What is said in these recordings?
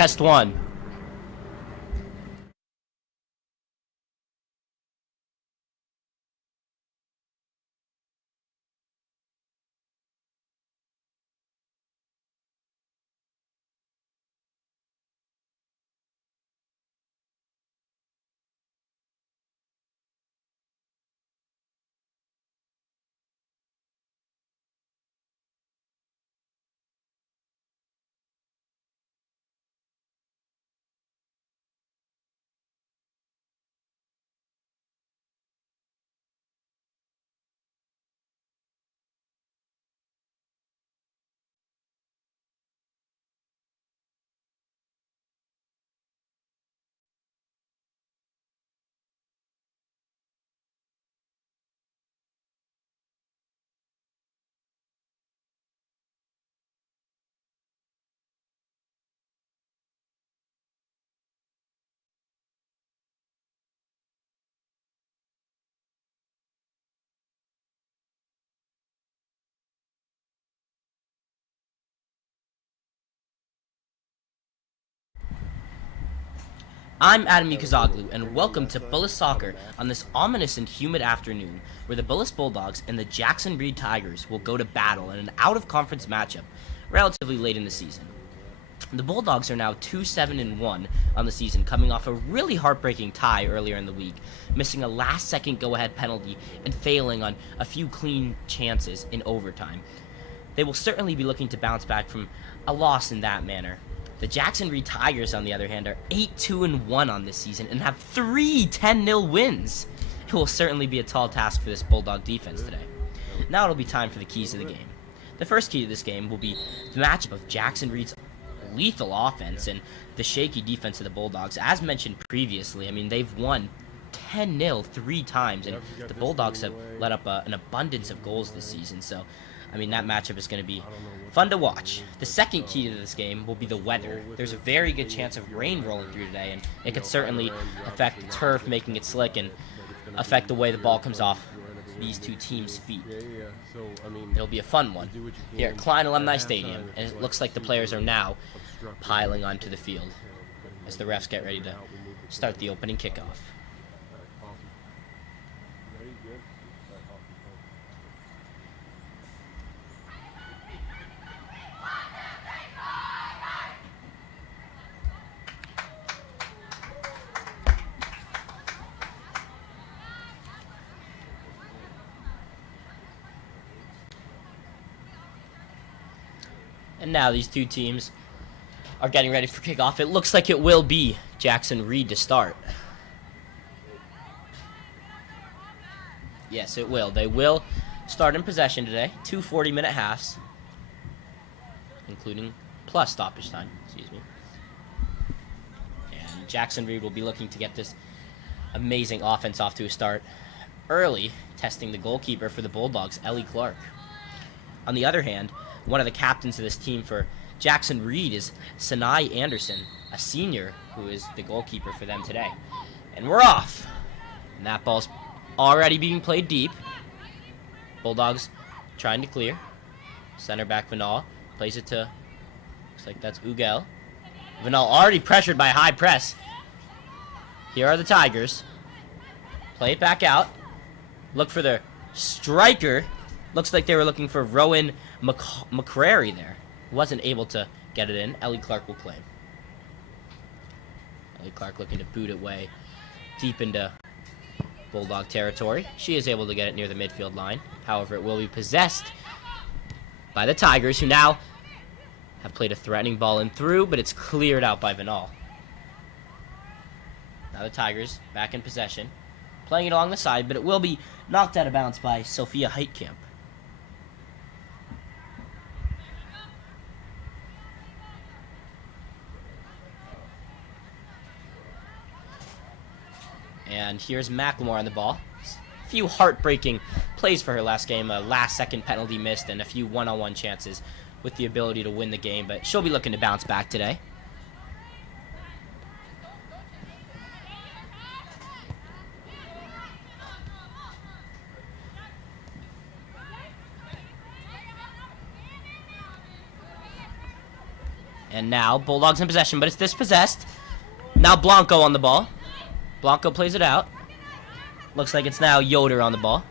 Test one. I'm Adam Yukazoglu, and welcome to Bullis Soccer on this ominous and humid afternoon, where the Bullis Bulldogs and the Jackson Reed Tigers will go to battle in an out-of-conference matchup relatively late in the season. The Bulldogs are now 2-7-1 on the season, coming off a really heartbreaking tie earlier in the week, missing a last-second go-ahead penalty and failing on a few clean chances in overtime. They will certainly be looking to bounce back from a loss in that manner. The Jackson Reed Tigers, on the other hand, are 8-2-1 on this season and have 3 10-0 wins. It will certainly be a tall task for this Bulldog defense today. Now it'll be time for the keys of the game. The first key to this game will be the matchup of Jackson Reed's lethal offense and the shaky defense of the Bulldogs. As mentioned previously, I mean, they've won 10-0 3 times, and the Bulldogs have let up an abundance of goals this season, so I mean, that matchup is going to be fun to watch. The second key to this game will be the weather. There's a very good chance of rain rolling through today, and it could certainly affect the turf, making it slick, and affect the way the ball comes off these two teams' feet. It'll be a fun one here at Klein Alumni Stadium, and it looks like the players are now piling onto the field as the refs get ready to start the opening kickoff. And now these two teams are getting ready for kickoff. It looks like it will be Jackson Reed to start. Yes, it will. They will start in possession today. 2 40-minute halves, including plus stoppage time. Excuse me. And Jackson Reed will be looking to get this amazing offense off to a start early, testing the goalkeeper for the Bulldogs, Ellie Clark. On the other hand, one of the captains of this team for Jackson Reed is Sinai Anderson, a senior who is the goalkeeper for them today. And we're off. And that ball's already being played deep. Bulldogs trying to clear. Center back Vinal plays it to, looks like that's Ugel. Vinal already pressured by a high press. Here are the Tigers. Play it back out. Look for their striker. Looks like they were looking for Rowan McCrary there. Wasn't able to get it in. Ellie Clark will claim. Ellie Clark looking to boot it way deep into Bulldog territory. She is able to get it near the midfield line. However, it will be possessed by the Tigers, who now have played a threatening ball in through, but it's cleared out by Vinal. Now the Tigers back in possession. Playing it along the side, but it will be knocked out of bounds by Sophia Heitkamp. And here's McLemore on the ball. A few heartbreaking plays for her last game. A last-second penalty missed and a few one-on-one chances with the ability to win the game. But she'll be looking to bounce back today. And now Bulldogs in possession, but it's dispossessed. Now Blanco on the ball. Blanco plays it out. Looks like it's now Yoder on the ball.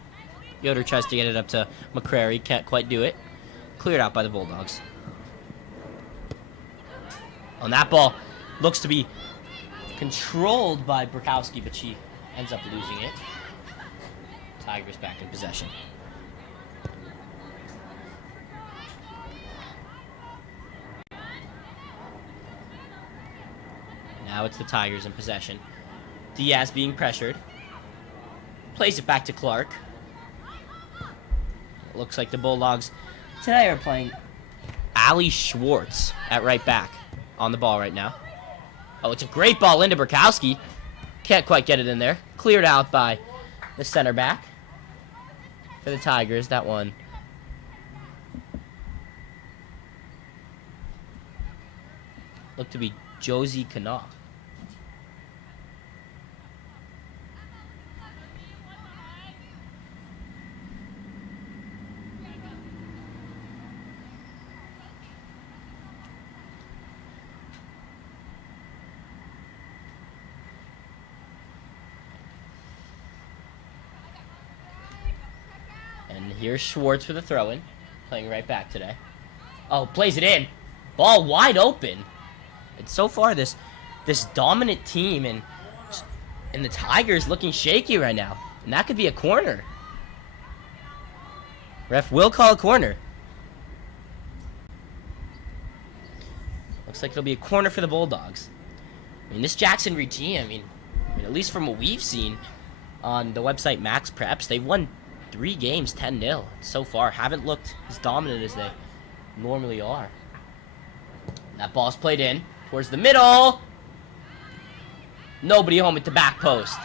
Yoder tries to get it up to McCrary. Can't quite do it. Cleared out by the Bulldogs. On that ball, looks to be controlled by Burkowski, but she ends up losing it. Tigers back in possession. Now it's the Tigers in possession. Diaz being pressured. Plays it back to Clark. It looks like the Bulldogs today are playing Ali Schwartz at right back on the ball right now. Oh, it's a great ball into Burkowski. Can't quite get it in there. Cleared out by the center back for the Tigers. That one looked to be Josie Kana. And here's Schwartz for the throw-in. Playing right back today. Oh, plays it in. Ball wide open. And so far, this dominant team and the Tigers looking shaky right now. And that could be a corner. Ref will call a corner. Looks like it'll be a corner for the Bulldogs. I mean, this Jackson Reed team, I mean, at least from what we've seen on the website Max Preps, they've won 3 games 10-0 so far. Haven't looked as dominant as they normally are. That ball's played in towards the middle. Nobody home at the back post.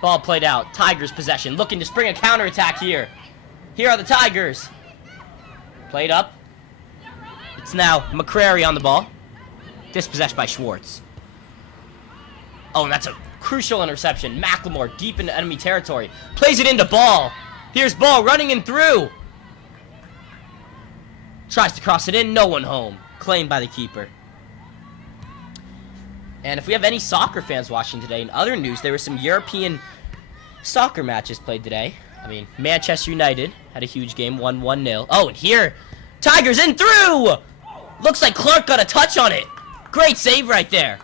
Ball played out. Tigers possession. Looking to spring a counterattack here. Here are the Tigers. Played up. It's now McCrary on the ball. Dispossessed by Schwartz. Oh, and that's a crucial interception. McLemore deep into enemy territory. Plays it into Ball. Here's Ball running in through. Tries to cross it in. No one home. Claimed by the keeper. And if we have any soccer fans watching today, in other news, there were some European soccer matches played today. I mean, Manchester United had a huge game, won 1-0. Oh, and here, Tigers in through! Looks like Clark got a touch on it. Great save right there.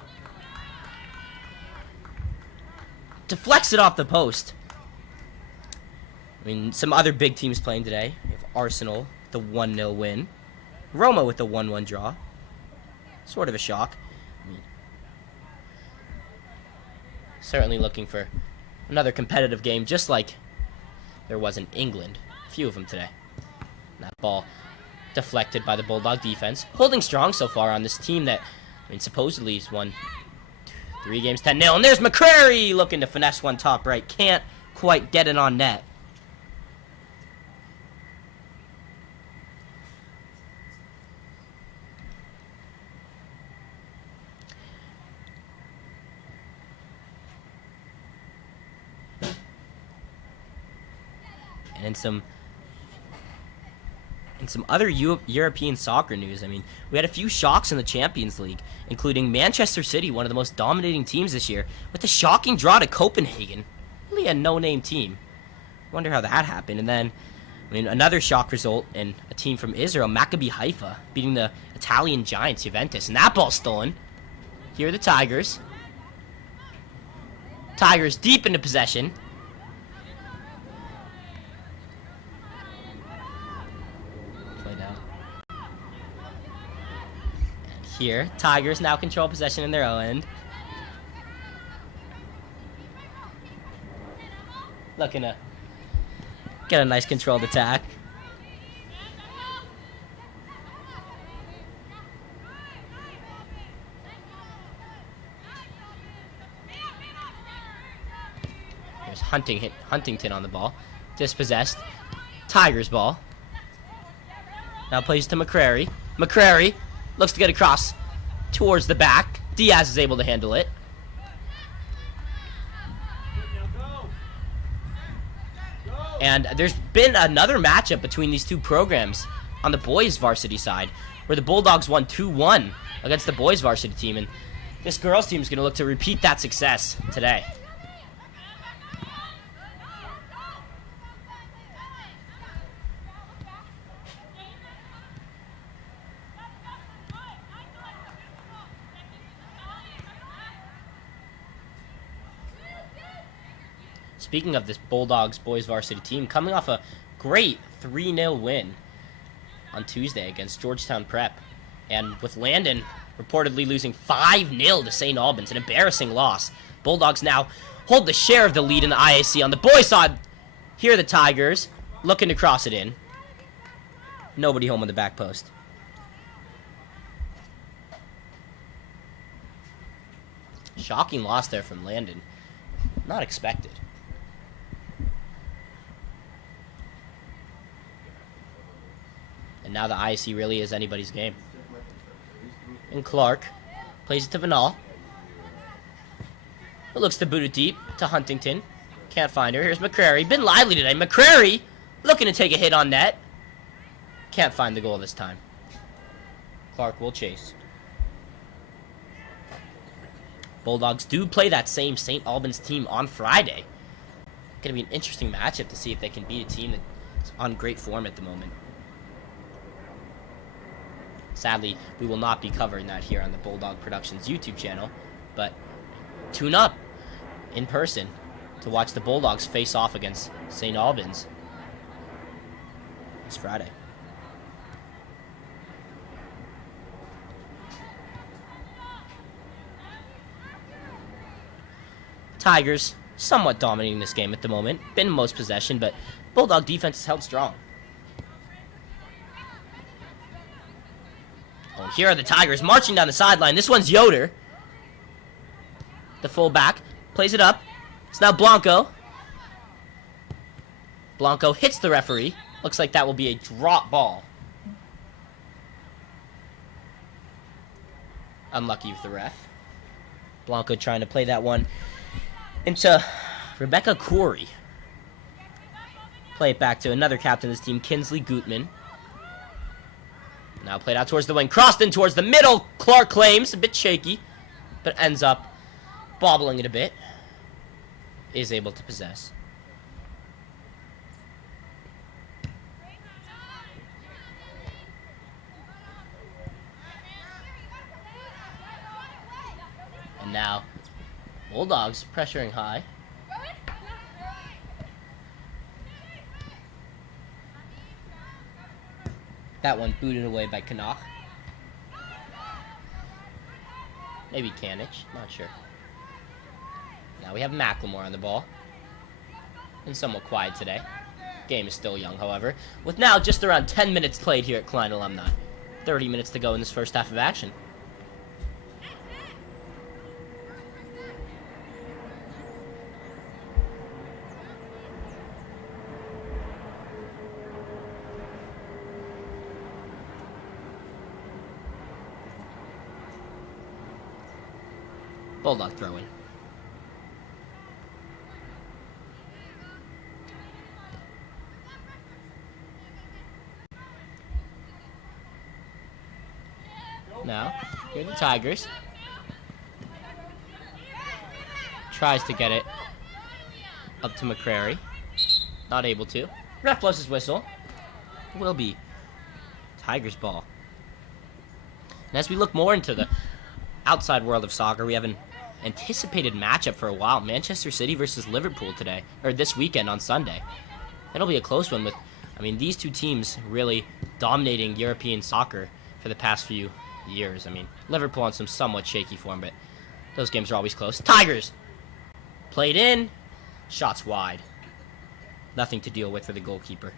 Deflects it off the post. I mean, some other big teams playing today. We have Arsenal, the 1-0 win. Roma with the 1-1 draw. Sort of a shock. I mean, certainly looking for another competitive game, just like there was in England. A few of them today. And that ball deflected by the Bulldog defense. Holding strong so far on this team that, I mean, supposedly has won 3 games 10-0. And there's McCrary looking to finesse one top right. Can't quite get it on net. And in some other European soccer news, I mean, we had a few shocks in the Champions League, including Manchester City, one of the most dominating teams this year, with a shocking draw to Copenhagen. Really a no-name team. Wonder how that happened. And then, I mean, another shock result in a team from Israel, Maccabi Haifa, beating the Italian giants, Juventus. And that ball's stolen. Here are the Tigers. Tigers deep into possession. Here, Tigers now control possession in their own end. Looking to get a nice controlled attack. Here's Huntington on the ball. Dispossessed. Tigers ball. Now plays to McCrary. McCrary looks to get across towards the back. Diaz is able to handle it. And there's been another matchup between these two programs on the boys' varsity side. where the Bulldogs won 2-1 against the boys varsity team, and this girls team is going to look to repeat that success today. Speaking of this Bulldogs boys varsity team, coming off a great 3-0 win on Tuesday against Georgetown Prep, and with Landon reportedly losing 5-0 to St. Albans, an embarrassing loss. Bulldogs now hold the share of the lead in the IAC. On the boys' side, here are the Tigers looking to cross it in. Nobody home on the back post. Shocking loss there from Landon. Not expected. And now the IAC really is anybody's game. And Clark plays it to Vanal. It looks to boot it deep to Huntington. Can't find her. Here's McCrary. Been lively today. McCrary looking to take a hit on net. Can't find the goal this time. Clark will chase. Bulldogs do play that same St. Albans team on Friday. Going to be an interesting matchup to see if they can beat a team that's on great form at the moment. Sadly, we will not be covering that here on the Bulldog Productions YouTube channel, but tune up in person to watch the Bulldogs face off against St. Albans this Friday. Tigers somewhat dominating this game at the moment. Been most possession, but Bulldog defense is held strong. Oh, and here are the Tigers marching down the sideline. This one's Yoder. The fullback plays it up. It's now Blanco. Blanco hits the referee. Looks like that will be a drop ball. Unlucky with the ref. Blanco trying to play that one into Rebecca Corey. Play it back to another captain of this team, Kinsley Gutman. Now played out towards the wing. Crossed in towards the middle. Clark claims. A bit shaky, but ends up bobbling it a bit. Is able to possess. And now, Bulldogs pressuring high. That one booted away by Canach. Maybe Kanich, not sure. Now we have Macklemore on the ball. And somewhat quiet today. Game is still young, however. With now just around 10 minutes played here at Klein Alumni. 30 minutes to go in this first half of action. Bulldog throwing. Now, here are the Tigers. Tries to get it up to McCrary. Not able to. Ref blows his whistle. Will be Tigers ball. And as we look more into the outside world of soccer, we have an anticipated matchup for a while. Manchester City versus Liverpool today, or this weekend on Sunday. It'll be a close one with, I mean, these two teams really dominating European soccer for the past few years. I mean, Liverpool on some somewhat shaky form, but those games are always close. Tigers! Played in. Shots wide. Nothing to deal with for the goalkeeper.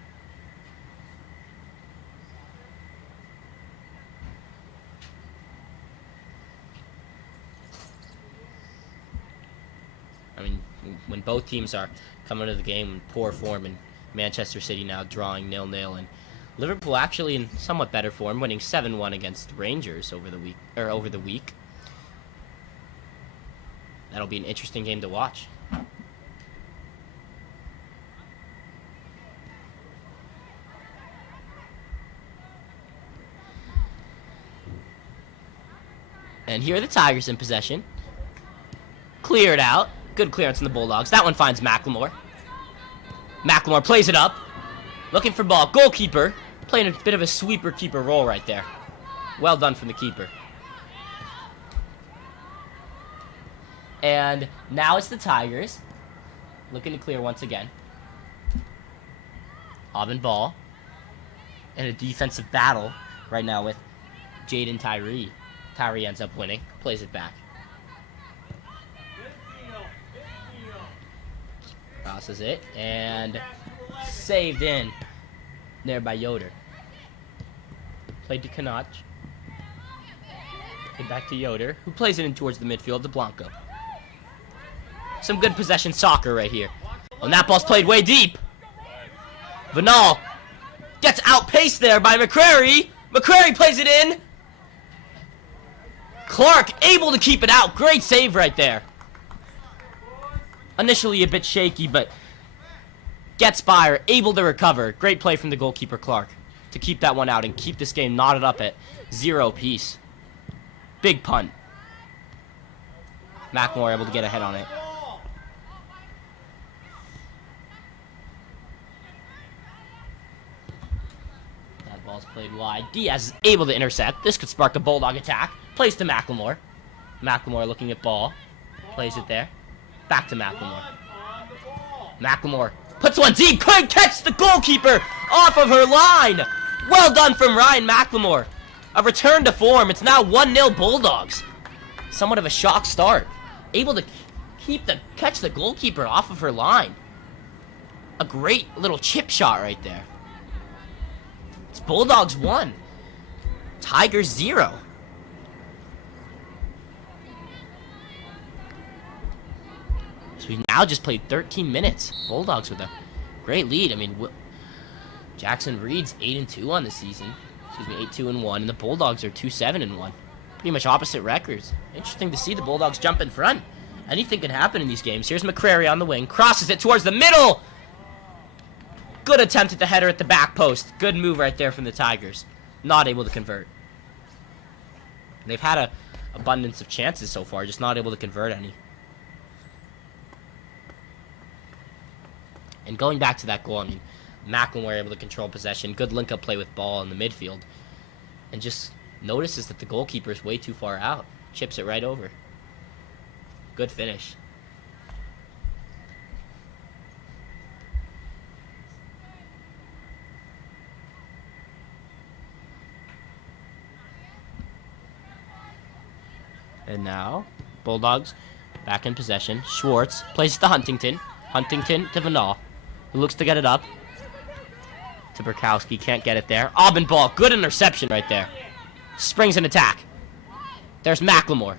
I mean, when both teams are coming to the game in poor form, and Manchester City now drawing 0-0, and Liverpool actually in somewhat better form, winning 7-1 against Rangers over the week. That'll be an interesting game to watch. And here are the Tigers in possession. Cleared out. Good clearance on the Bulldogs. That one finds McLemore. McLemore plays it up. Looking for ball. Goalkeeper. Playing a bit of a sweeper-keeper role right there. Well done from the keeper. And now it's the Tigers. Looking to clear once again. Aubin ball. And a defensive battle right now with Jaden Tyree. Tyree ends up winning. Plays it back. Crosses it. And saved in there by Yoder. Played to Kanach. Played back to Yoder, who plays it in towards the midfield to Blanco. Some good possession soccer right here. Oh, and that ball's played way deep. Vinal gets outpaced there by McCrary. McCrary plays it in. Clark able to keep it out. Great save right there. Initially a bit shaky, but gets by or able to recover. Great play from the goalkeeper, Clark, to keep that one out and keep this game knotted up at 0 apiece. Big punt. McLemore able to get ahead on it. That ball's played wide. Diaz is able to intercept. This could spark a Bulldog attack. Plays to McLemore. McLemore looking at ball. Plays it there. Back to McLemore. McLemore puts one deep. Couldn't catch the goalkeeper off of her line. Well done from Ryan McLemore. A return to form. It's now 1-0 Bulldogs. Somewhat of a shock start. Able to catch the goalkeeper off of her line. A great little chip shot right there. It's Bulldogs 1. Tigers 0. So we've now just played 13 minutes. Bulldogs with a great lead. I mean, Jackson Reed's 8-2 on the season. Excuse me, 8-2-1, and the Bulldogs are 2-7-1. Pretty much opposite records. Interesting to see the Bulldogs jump in front. Anything can happen in these games. Here's McCrary on the wing. Crosses it towards the middle. Good attempt at the header at the back post. Good move right there from the Tigers. Not able to convert. They've had an abundance of chances so far, just not able to convert any. And going back to that goal, I mean, McLemore able to control possession. Good link-up play with ball in the midfield. And just notices that the goalkeeper is way too far out. Chips it right over. Good finish. And now, Bulldogs back in possession. Schwartz plays it to Huntington. Huntington to Vinal, who looks to get it up. To Burkowski, can't get it there. Aubin ball, good interception right there. Springs an attack. There's McLemore.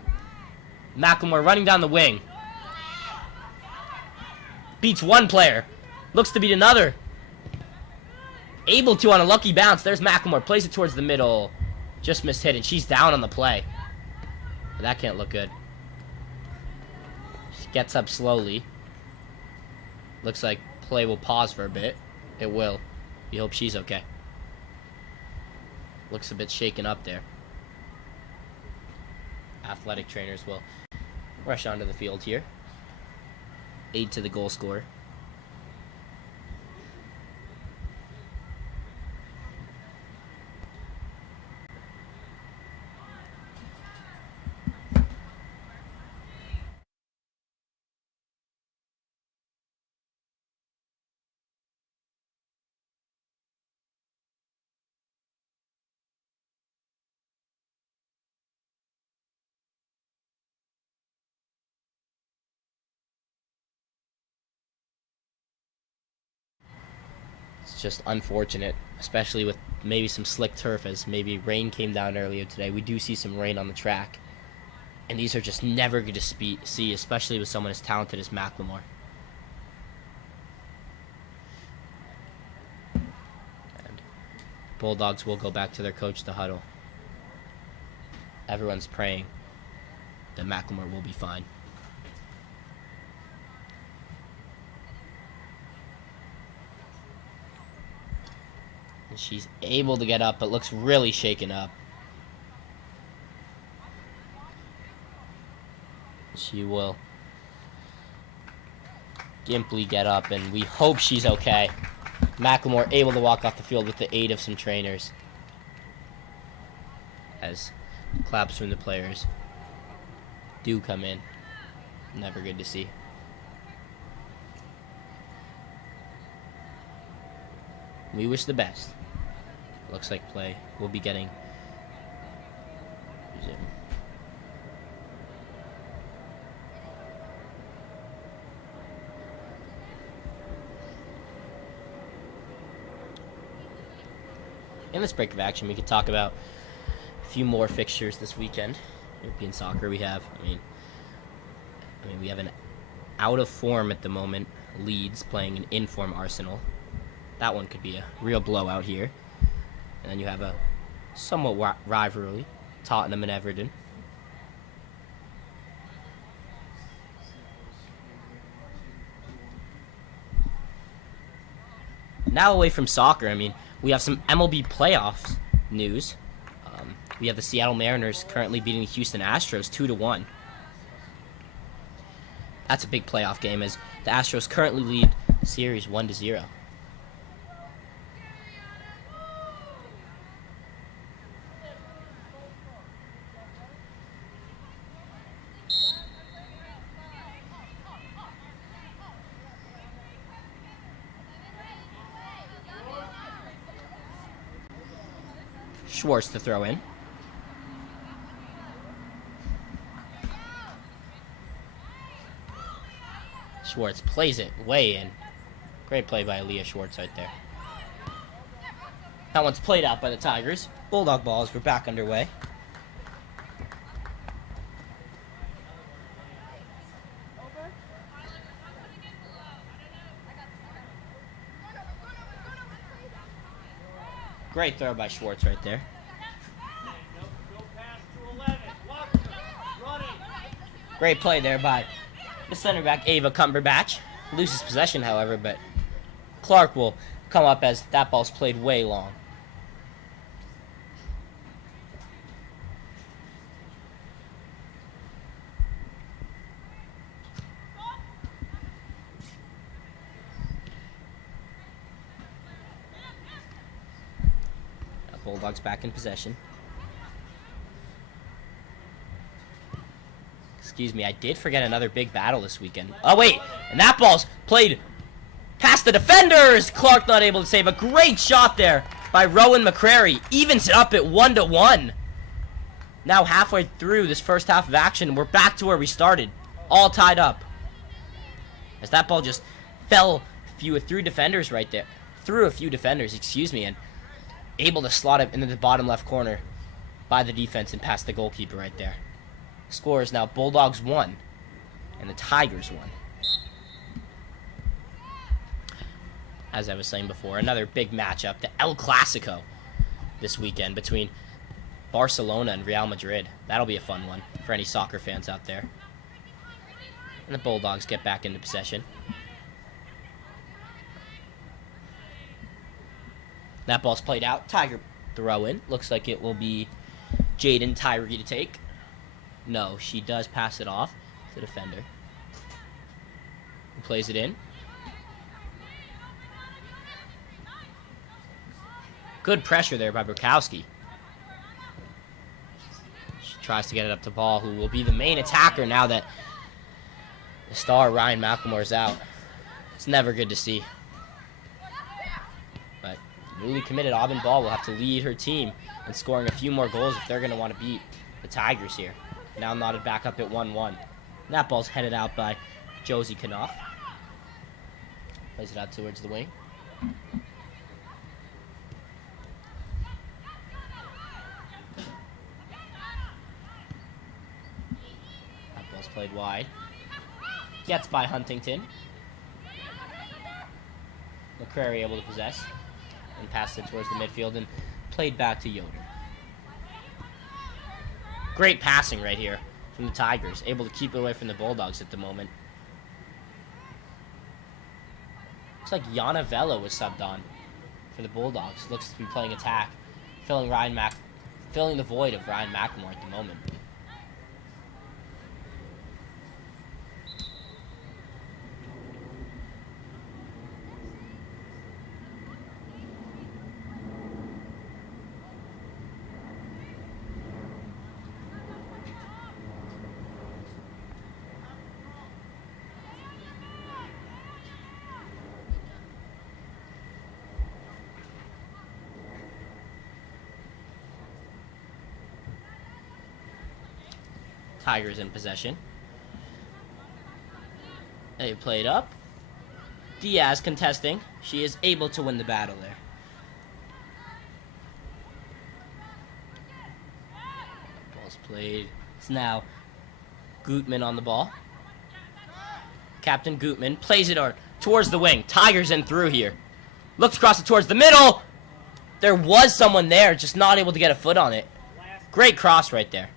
McLemore running down the wing. Beats one player. Looks to beat another. Able to on a lucky bounce. There's McLemore. Plays it towards the middle. Just missed hit, and she's down on the play. But that can't look good. She gets up slowly. Looks like play will pause for a bit. It will. We hope she's okay. Looks a bit shaken up there. Athletic trainers will rush onto the field here. Aid to the goal scorer. It's just unfortunate, especially with maybe some slick turf, as maybe rain came down earlier today. We do see some rain on the track. And these are just never good to see, especially with someone as talented as McLemore. And Bulldogs will go back to their coach to huddle. Everyone's praying that McLemore will be fine. And she's able to get up, but looks really shaken up. She will gimply get up, and we hope she's okay. Macklemore able to walk off the field with the aid of some trainers. As claps from the players do come in. Never good to see. We wish the best. Looks like play will be getting resumed. In this break of action, we could talk about a few more fixtures this weekend. European soccer, we have, I mean, we have an out of form at the moment Leeds playing an in-form Arsenal. That one could be a real blowout here. And then you have a somewhat rivalry, Tottenham and Everton. Now away from soccer, I mean, we have some MLB playoffs news. We have the Seattle Mariners currently beating the Houston Astros 2-1. That's a big playoff game as the Astros currently lead the series 1-0. Schwartz to throw in. Schwartz plays it way in. Great play by Aaliyah Schwartz right there. That one's played out by the Tigers. Bulldog balls, we're back underway. Great throw by Schwartz right there. Great play there by the center back, Ava Cumberbatch. Loses possession, however, but Clark will come up as that ball's played way long. Bulldogs back in possession. Excuse me, I did forget another big battle this weekend. Oh, wait, and that ball's played past the defenders. Clark not able to save. A great shot there by Rowan McCrary. Evens it up at 1-1. Now halfway through this first half of action, we're back to where we started. All tied up. As that ball just fell through defenders right there. Through a few defenders, excuse me, and able to slot it into the bottom left corner by the defense and past the goalkeeper right there. Score is now Bulldogs 1 and the Tigers 1. As I was saying before, another big matchup, the El Clasico this weekend between Barcelona and Real Madrid. That'll be a fun one for any soccer fans out there. And the Bulldogs get back into possession. That ball's played out. Tiger throw in. Looks like it will be Jaden Tyree to take. No, she does pass it off to the defender. Who plays it in. Good pressure there by Burkowski. She tries to get it up to Ball, who will be the main attacker now that the star Ryan McLemore is out. It's never good to see. But newly committed Aubin Ball will have to lead her team in scoring a few more goals if they're going to want to beat the Tigers here. Now knotted back up at 1-1. That ball's headed out by Josie Knopf. Plays it out towards the wing. That ball's played wide. Gets by Huntington. McCrary able to possess and passed it towards the midfield and played back to Yoder. Great passing right here from the Tigers. Able to keep it away from the Bulldogs at the moment. Looks like Yana Vela was subbed on for the Bulldogs. Looks to be playing attack, filling the void of Ryan McLemore at the moment. Tigers in possession. They played up. Diaz contesting. She is able to win the battle there. Ball's played. It's now Gutman on the ball. Captain Gutman plays it towards the wing. Tigers in through here. Looks across it towards the middle. There was someone there, just not able to get a foot on it. Great cross right there.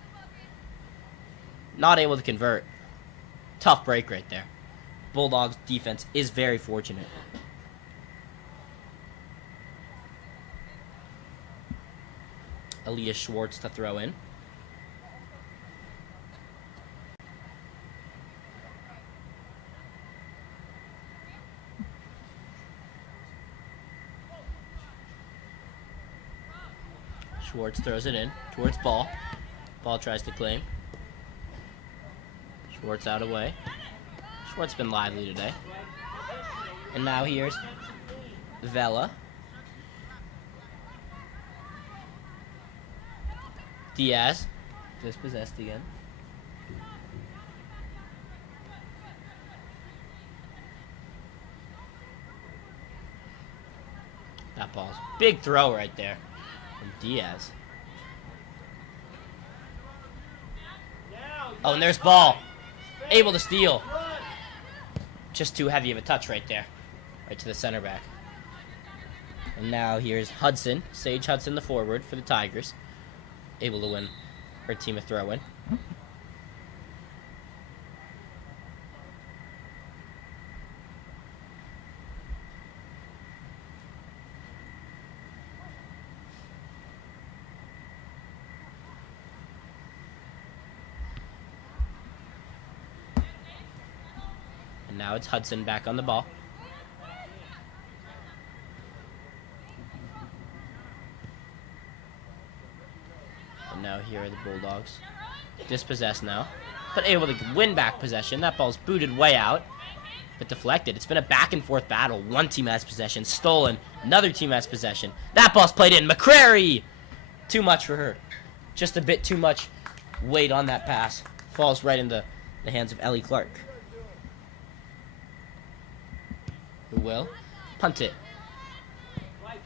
Not able to convert. Tough break right there. Bulldogs defense is very fortunate. Aaliyah Schwartz to throw in. Schwartz throws it in towards Ball. Ball tries to claim. Schwartz out away. Schwartz been lively today. And now here's Vela. Diaz. Dispossessed again. That ball's big throw right there from Diaz. Oh, and there's Ball. Able to steal. Just too heavy of a touch right there. Right to the center back. And now here's Hudson. Sage Hudson, the forward for the Tigers. Able to win her team a throw-in. And now it's Hudson back on the ball. And now here are the Bulldogs. Dispossessed now, but able to win back possession. That ball's booted way out, but deflected. It's been a back and forth battle. One team has possession, stolen. Another team has possession. That ball's played in. McCrary! Too much for her. Just a bit too much weight on that pass. Falls right into the hands of Ellie Clark. Who will punt it.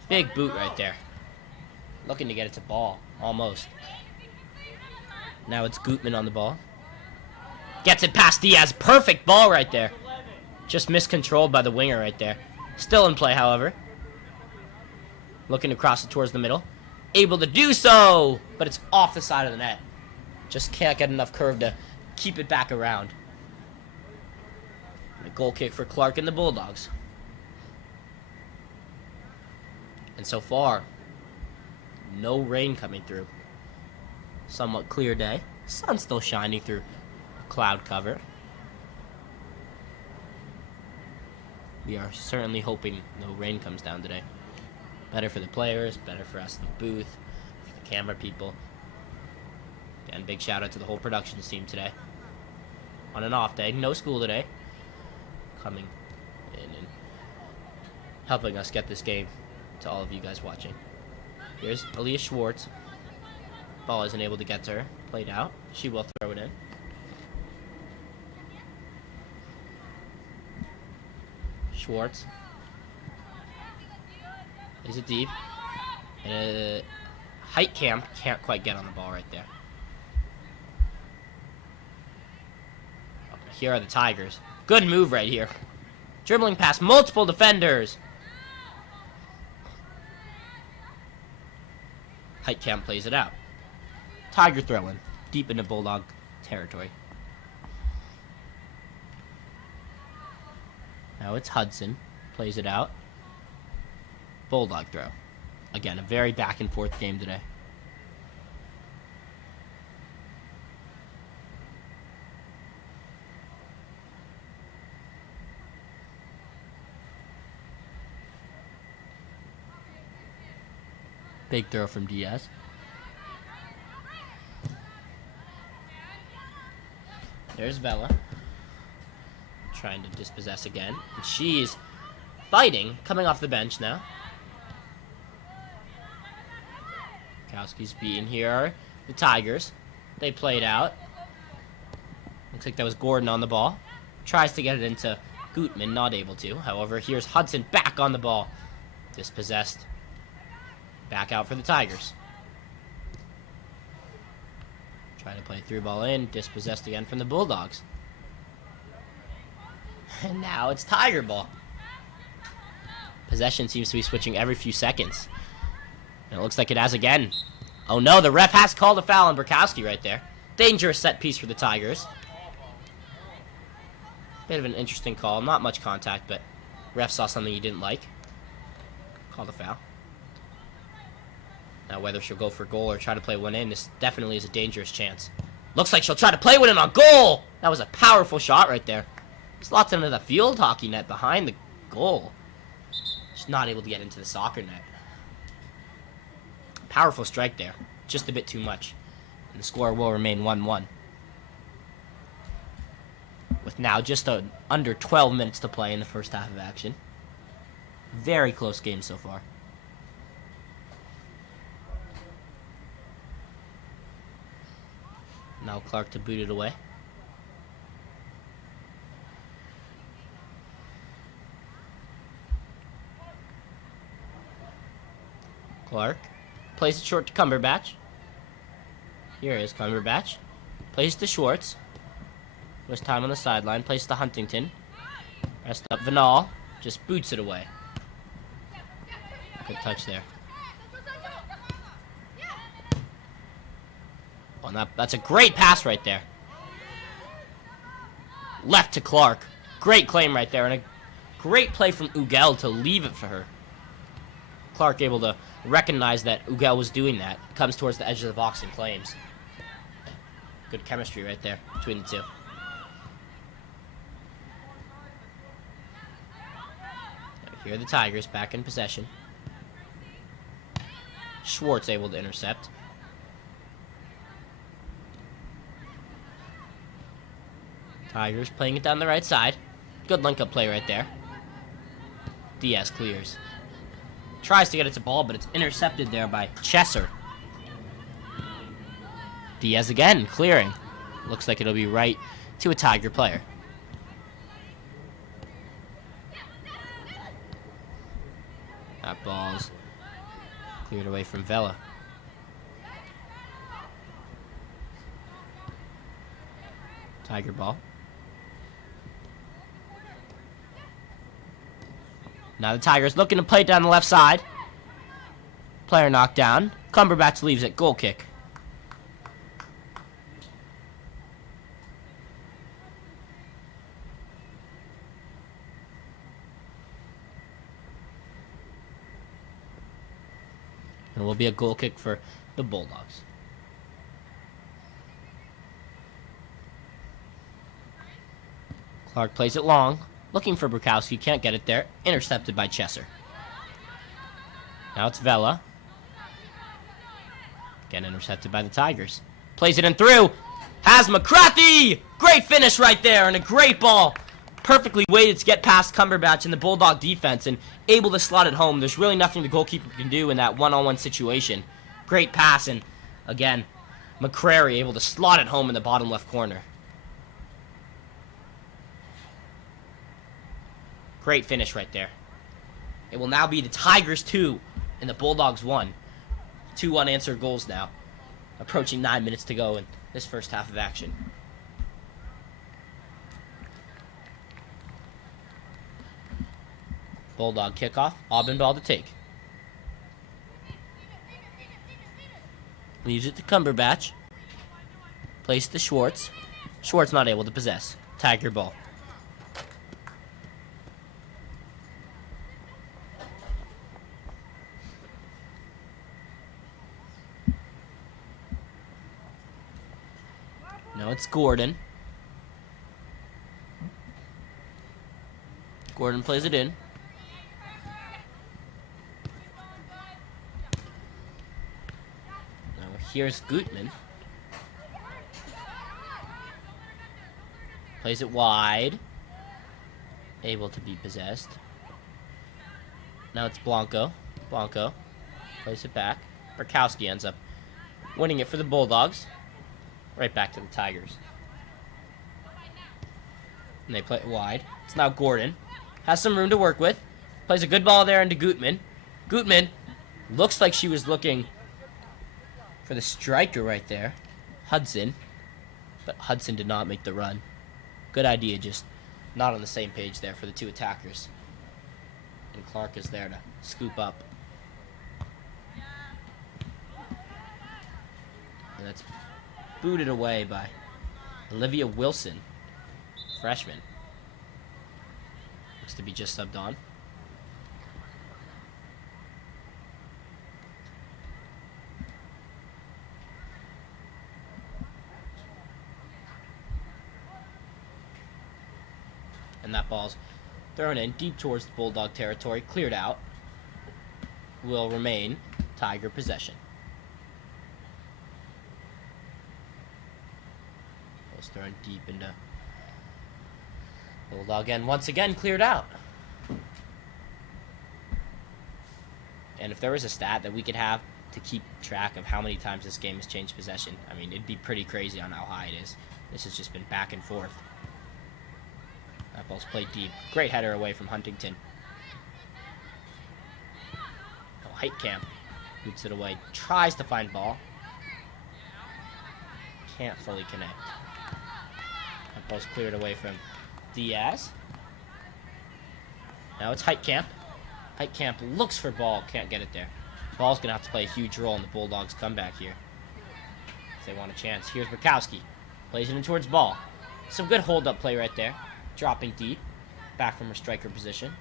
Big boot right there. Looking to get it to Ball. Almost. Now it's Gutman on the ball. Gets it past Diaz. Perfect ball right there. Just miscontrolled by the winger right there. Still in play, however. Looking to cross it towards the middle. Able to do so, but it's off the side of the net. Just can't get enough curve to keep it back around. And a goal kick for Clark and the Bulldogs. And so far, no rain coming through. Somewhat clear day. Sun still shining through cloud cover. We are certainly hoping no rain comes down today. Better for the players, better for us in the booth, for the camera people. And big shout out to the whole production team today. On an off day, no school today. Coming in and helping us get this game to all of you guys watching. Here's Aaliyah Schwartz. Ball isn't able to get to her. Played out. She will throw it in. Schwartz. Is it deep? And Heitkamp can't quite get on the ball right there. Here are the Tigers. Good move right here. Dribbling past multiple defenders. Heitkamp plays it out. Tiger throwing deep into Bulldog territory. Now it's Hudson. Plays it out. Bulldog throw. Again, a very back and forth game today. Big throw from Diaz. There's Vela. Trying to dispossess again. And she's fighting, coming off the bench now. Kowski's beaten here. The Tigers. They played out. Looks like that was Gordon on the ball. Tries to get it into Gutman, not able to. However, here's Hudson back on the ball. Dispossessed. Back out for the Tigers. Trying to play through ball in. Dispossessed again from the Bulldogs. And now it's Tiger ball. Possession seems to be switching every few seconds. And it looks like it has again. Oh no, the ref has called a foul on Burkowski right there. Dangerous set piece for the Tigers. Bit of an interesting call. Not much contact, but ref saw something he didn't like. Called a foul. Now whether she'll go for goal or try to play one in, this definitely is a dangerous chance. Looks like she'll try to play one in on goal! That was a powerful shot right there. Slots into the field hockey net behind the goal. She's not able to get into the soccer net. Powerful strike there. Just a bit too much. And the score will remain 1-1. With now just under 12 minutes to play in the first half of action. Very close game so far. Now Clark to boot it away. Clark plays it short to Cumberbatch. Here is Cumberbatch. Plays to Schwartz. Was time on the sideline. Plays to Huntington. Rest up Vinal. Just boots it away. Good touch there. Oh, and that's a great pass right there. Left to Clark. Great claim right there. And a great play from Ugel to leave it for her. Clark able to recognize that Ugel was doing that. Comes towards the edge of the box and claims. Good chemistry right there between the two. Here are the Tigers back in possession. Schwartz able to intercept. Tigers playing it down the right side. Good link-up play right there. Diaz clears. Tries to get it to ball, but it's intercepted there by Chesser. Diaz again, clearing. Looks like it'll be right to a Tiger player. That ball's cleared away from Vela. Tiger ball. Now the Tigers looking to play it down the left side. Player knocked down. Cumberbatch leaves it. Goal kick. And it will be a goal kick for the Bulldogs. Clark plays it long. Looking for Burkowski. Can't get it there. Intercepted by Chesser. Now it's Vela. Again intercepted by the Tigers. Plays it in through. Has McCarthy! Great finish right there and a great ball. Perfectly weighted to get past Cumberbatch in the Bulldog defense and able to slot it home. There's really nothing the goalkeeper can do in that one-on-one situation. Great pass, and again, McCrary able to slot it home in the bottom left corner. Great finish right there. It will now be the Tigers 2 and the Bulldogs 1. 2 unanswered goals now. Approaching 9 minutes to go in this first half of action. Bulldog kickoff. Aubin ball to take. Leaves it to Cumberbatch. Plays to Schwartz. Schwartz not able to possess. Tiger ball. Now it's Gordon. Gordon plays it in. Now here's Gutman. Plays it wide. Able to be possessed. Now it's Blanco. Blanco plays it back. Burkowski ends up winning it for the Bulldogs. Right back to the Tigers. And they play it wide. It's now Gordon. Has some room to work with. Plays a good ball there into Gutman. Gutman looks like she was looking for the striker right there. Hudson. But Hudson did not make the run. Good idea, just not on the same page there for the two attackers. And Clark is there to scoop up. And that's booted away by Olivia Wilson, freshman. Looks to be just subbed on. And that ball's thrown in deep towards the Bulldog territory, cleared out. Will remain Tiger possession. Ball's thrown deep into Bulldog end, once again cleared out. And if there was a stat that we could have to keep track of how many times this game has changed possession, I mean, it'd be pretty crazy on how high it is. This has just been back and forth. That ball's played deep. Great header away from Huntington. Oh, Heitkamp boots it away. Tries to find ball. Can't fully connect. That ball's cleared away from Diaz. Now it's Heitkamp. Heitkamp looks for ball. Can't get it there. Ball's going to have to play a huge role in the Bulldogs' comeback here, if they want a chance. Here's Bukowski. Plays it in towards ball. Some good hold-up play right there. Dropping deep, back from her striker position.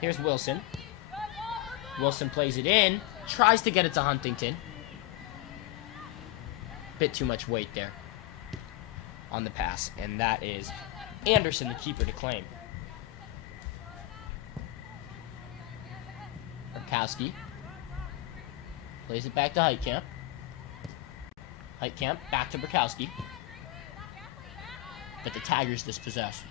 Here's Wilson. Wilson plays it in, tries to get it to Huntington. Bit too much weight there on the pass, and that is Anderson, the keeper, to claim. Burkowski plays it back to Heitkamp. Heitkamp back to Burkowski. But the Tigers dispossess.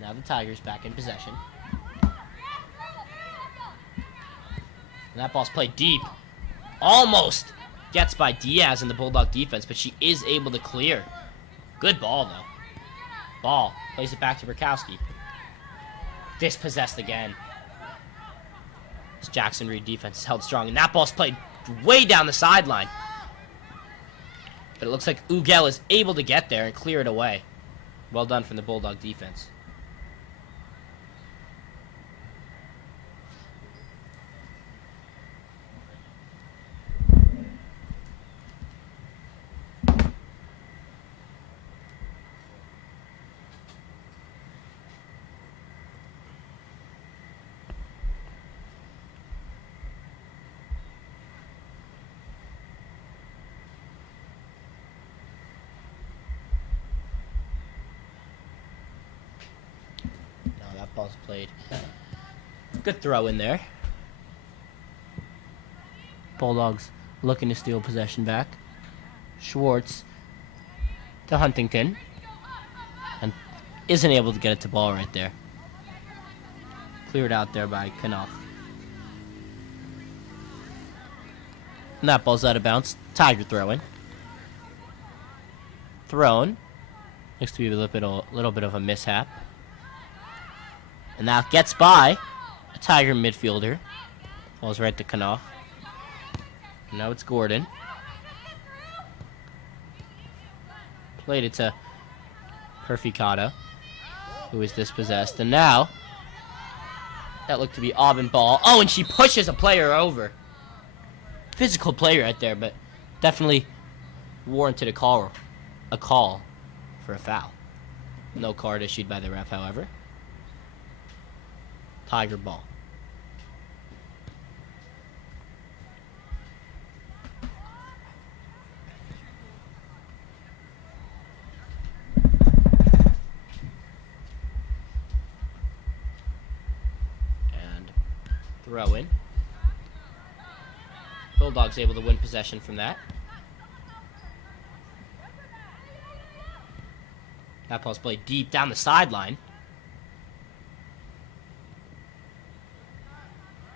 Now the Tigers back in possession. And that ball's played deep. Almost gets by Diaz in the Bulldog defense, but she is able to clear. Good ball, though. Ball. Plays it back to Burkowski. Dispossessed again. This Jackson Reed defense is held strong, and that ball's played way down the sideline. But it looks like Ugel is able to get there and clear it away. Well done from the Bulldog defense. Ball's played. Good throw in there. Bulldogs looking to steal possession back. Schwartz to Huntington. And isn't able to get it to ball right there. Cleared out there by Knopf. And that ball's out of bounds. Tiger throwing. Thrown. Looks to be a little bit of a mishap. And that gets by a Tiger midfielder. Falls right to Knopf. And now it's Gordon. Played it to Perficata, who is dispossessed. And now, that looked to be Aubin ball. Oh, and she pushes a player over. Physical play right there, but definitely warranted a call for a foul. No card issued by the ref, however. Tiger ball. And throw in. Bulldogs able to win possession from that. That ball's played deep down the sideline.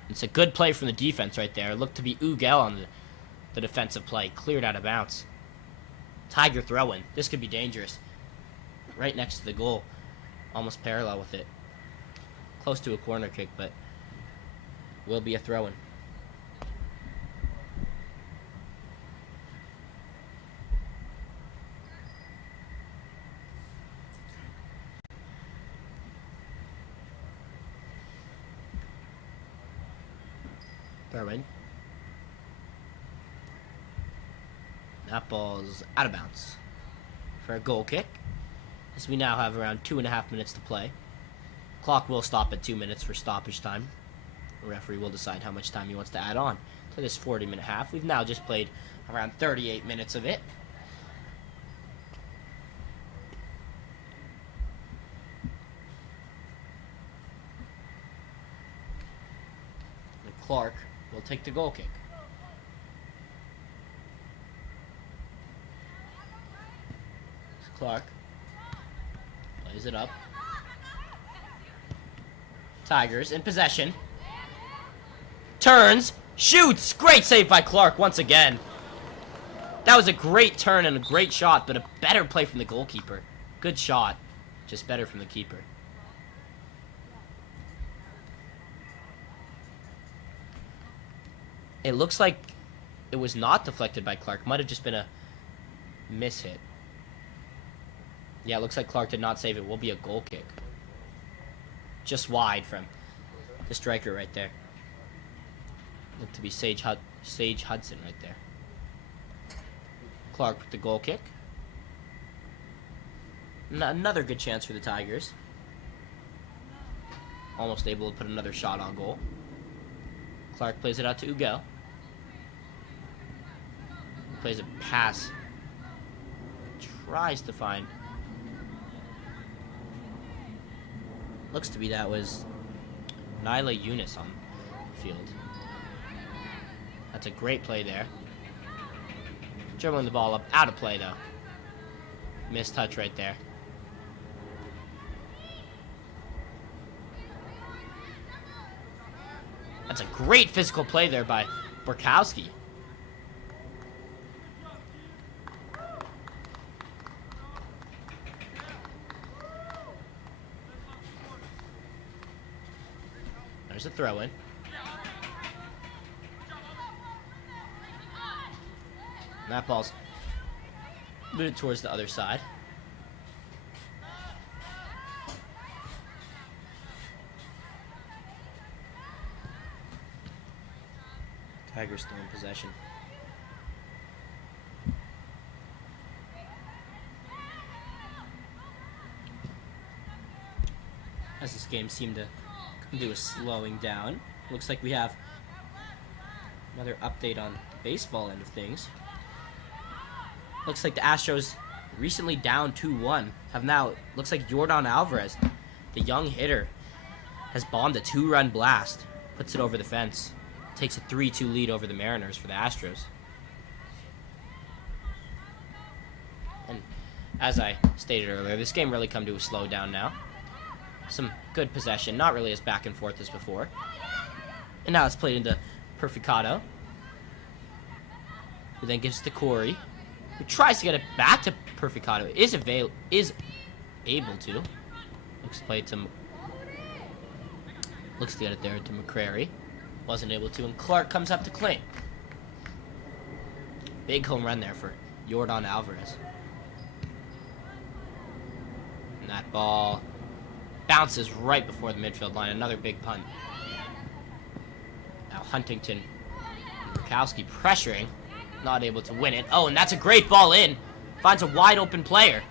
It's a good play from the defense right there. It looked to be Ugel on the defensive play. Cleared out of bounds. Tiger throw-in. This could be dangerous. Right next to the goal. Almost parallel with it. Close to a corner kick, but will be a throw-in. Throw-in. That ball's out of bounds for a goal kick, as we now have around 2.5 minutes to play. Clock will stop at 2 minutes for stoppage time. The referee will decide how much time he wants to add on to this 40-minute half. We've now just played around 38 minutes of it. And Clark will take the goal kick. Clark plays it up. Tigers in possession. Turns, shoots. Great save by Clark once again. That was a great turn and a great shot, but a better play from the goalkeeper. Good shot, just better from the keeper. It looks like it was not deflected by Clark. Might have just been a miss hit. Yeah, it looks like Clark did not save it. Will be a goal kick. Just wide from the striker right there. Looked to be Sage Hudson right there. Clark with the goal kick. Another good chance for the Tigers. Almost able to put another shot on goal. Clark plays it out to Ugel. Plays a pass. Tries to find. Looks to be that was Nyla Eunice on the field. That's a great play there. Dribbling the ball up. Out of play, though. Missed touch right there. That's a great physical play there by Borkowski. There's a throw-in. And that ball's moved towards the other side. Tigers still in possession. As this game seemed to come to a slowing down, looks like we have another update on the baseball end of things. Looks like the Astros, recently down 2-1, have now, looks like Yordan Alvarez, the young hitter, has bombed a 2-run blast, puts it over the fence, takes a 3-2 lead over the Mariners for the Astros. And as I stated earlier, this game really come to a slow down now. Some good possession, not really as back and forth as before. And now it's played into Purificato, who then gives it to Corey, who tries to get it back to Purificato. Is able to. Looks to get it there to McCrary. Wasn't able to, and Clark comes up to claim. Big home run there for Yordan Alvarez. And that ball bounces right before the midfield line. Another big punt. Now Huntington and Borkowski pressuring. Not able to win it. Oh, and that's a great ball in. Finds a wide open player.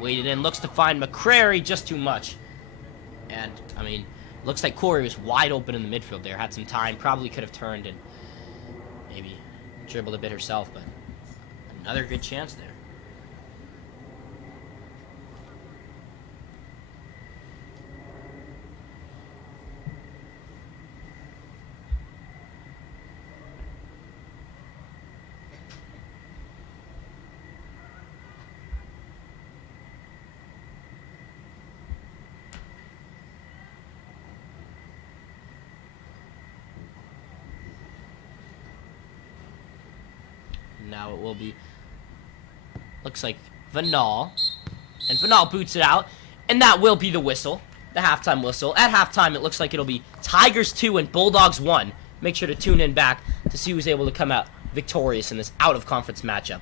Waited in, looks to find McCrary just too much. And, I mean, looks like Corey was wide open in the midfield there. Had some time, probably could have turned and maybe dribbled a bit herself, but another good chance there. now it will be. Looks like Vanal. And Vanal boots it out. And that will be the whistle. The halftime whistle. At halftime, it looks like it'll be Tigers 2 and Bulldogs 1. Make sure to tune in back to see who's able to come out victorious in this out-of-conference matchup.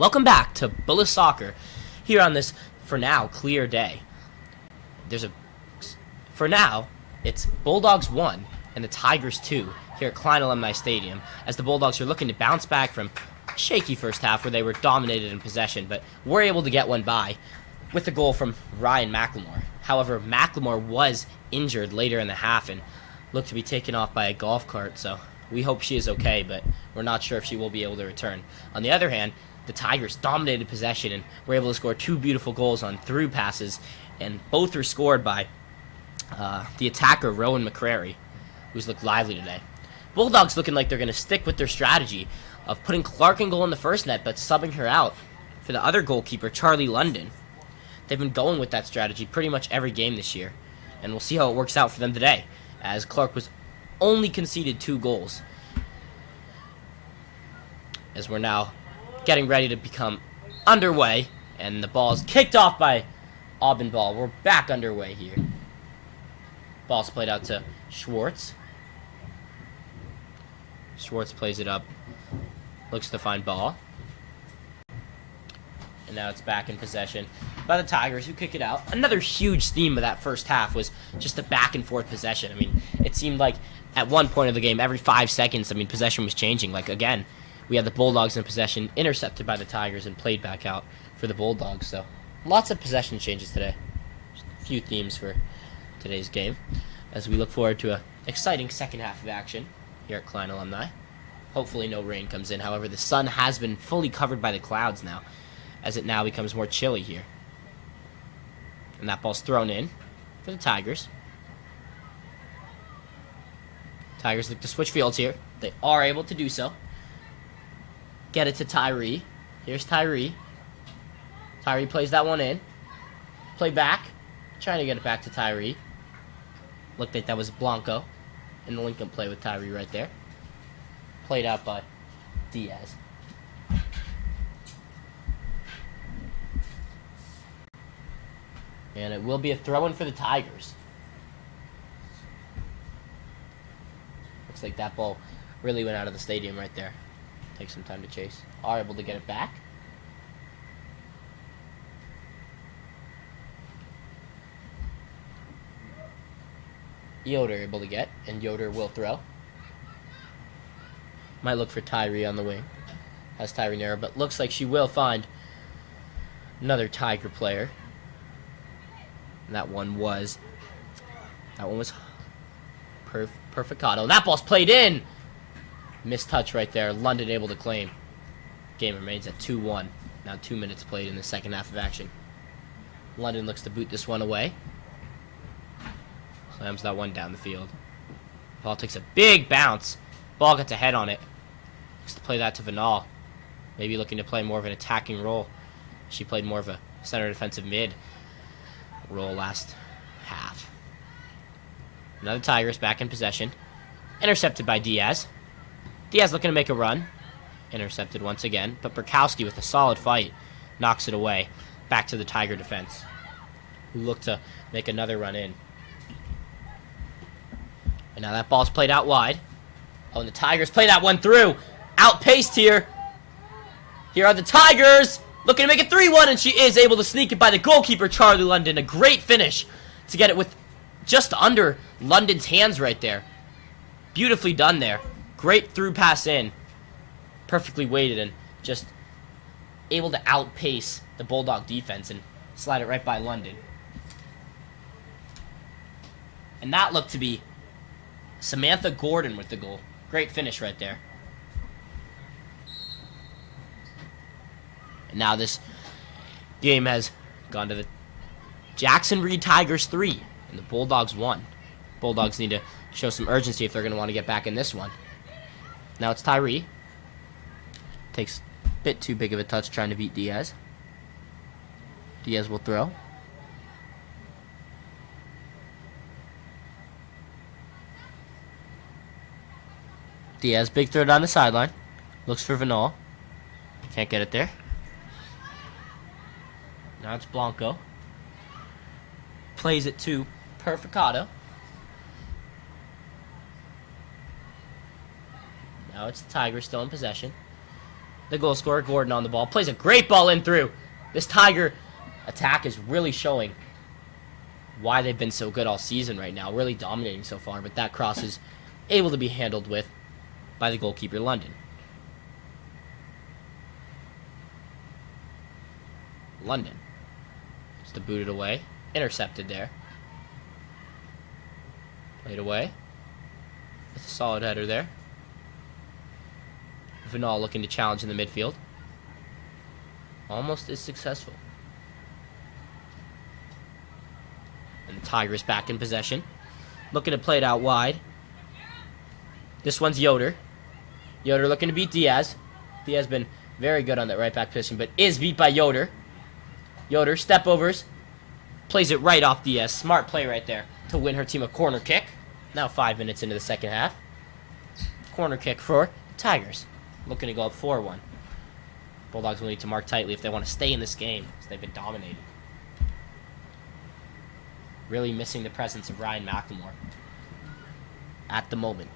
Welcome back to Bullis Soccer here on this, for now, clear day. For now, it's Bulldogs 1 and the Tigers 2 here at Klein Alumni Stadium as the Bulldogs are looking to bounce back from a shaky first half where they were dominated in possession, but were able to get one by with the goal from Ryan McLemore. However, McLemore was injured later in the half and looked to be taken off by a golf cart, so we hope she is okay, but we're not sure if she will be able to return. On the other hand, the Tigers dominated possession and were able to score two beautiful goals on through passes, and both were scored by the attacker, Rowan McCrary, who's looked lively today. Bulldogs looking like they're going to stick with their strategy of putting Clark in goal in the first net, but subbing her out for the other goalkeeper, Charlie London. They've been going with that strategy pretty much every game this year, and we'll see how it works out for them today, as Clark was only conceded 2 goals. As we're now getting ready to become underway, and the ball's kicked off by Aubin Ball. We're back underway here. Ball's played out to Schwartz. Schwartz plays it up, looks to find Ball. And now it's back in possession by the Tigers, who kick it out. Another huge theme of that first half was just the back and forth possession. I mean, it seemed like at one point of the game, every 5 seconds, possession was changing. Like, again, we had the Bulldogs in possession, intercepted by the Tigers, and played back out for the Bulldogs. So, lots of possession changes today. Just a few themes for today's game, as we look forward to an exciting second half of action here at Klein Alumni. Hopefully no rain comes in. However, the sun has been fully covered by the clouds now, as it now becomes more chilly here. And that ball's thrown in for the Tigers. Tigers look to switch fields here. They are able to do so. Get it to Tyree. Here's Tyree. Tyree plays that one in. Play back. Trying to get it back to Tyree. Looked like that was Blanco in the Lincoln play with Tyree right there. Played out by Diaz. And it will be a throw-in for the Tigers. Looks like that ball really went out of the stadium right there. Takes some time to chase. Are able to get it back. Yoder able to get, and Yoder will throw. Might look for Tyree on the wing. Has Tyree narrow, but looks like she will find another Tiger player. And that one was Perfecado. That ball's played in! Missed touch right there. London able to claim. Game remains at 2-1. Now 2 minutes played in the second half of action. London looks to boot this one away. Slams that one down the field. Ball takes a big bounce. Ball gets a head on it. Looks to play that to Vinal. Maybe looking to play more of an attacking role. She played more of a center defensive mid role last half. Another Tigers back in possession. Intercepted by Diaz. Diaz looking to make a run. Intercepted once again, but Burkowski with a solid fight knocks it away. Back to the Tiger defense, who look to make another run in. And now that ball's played out wide. Oh, and the Tigers play that one through. Outpaced here. Here are the Tigers, looking to make it 3-1, and she is able to sneak it by the goalkeeper, Charlie London. A great finish to get it with just under London's hands right there. Beautifully done there. Great through pass in. Perfectly weighted and just able to outpace the Bulldog defense and slide it right by London. And that looked to be Samantha Gordon with the goal. Great finish right there. And now this game has gone to the Jackson Reed Tigers 3 and the Bulldogs 1. Bulldogs need to show some urgency if they're going to want to get back in this one. Now it's Tyree. Takes a bit too big of a touch trying to beat Diaz. Diaz will throw. Diaz, big throw down the sideline. Looks for Vinal. Can't get it there. Now it's Blanco. Plays it to Perfecado. Now it's the Tigers still in possession. The goal scorer, Gordon, on the ball. Plays a great ball in through. This Tiger attack is really showing why they've been so good all season right now. Really dominating so far. But that cross is able to be handled with by the goalkeeper, London. London. It's to boot it away. Intercepted there. Played away. That's a solid header there. Vinal looking to challenge in the midfield. Almost is successful. And the Tigers back in possession. Looking to play it out wide. This one's Yoder. Yoder looking to beat Diaz. Diaz been very good on that right back position, but is beat by Yoder. Yoder, step overs. Plays it right off Diaz. Smart play right there to win her team a corner kick. Now 5 minutes into the second half. Corner kick for Tigers. Looking to go up 4-1. Bulldogs will need to mark tightly if they want to stay in this game, as they've been dominated. Really missing the presence of Ryan McLemore at the moment.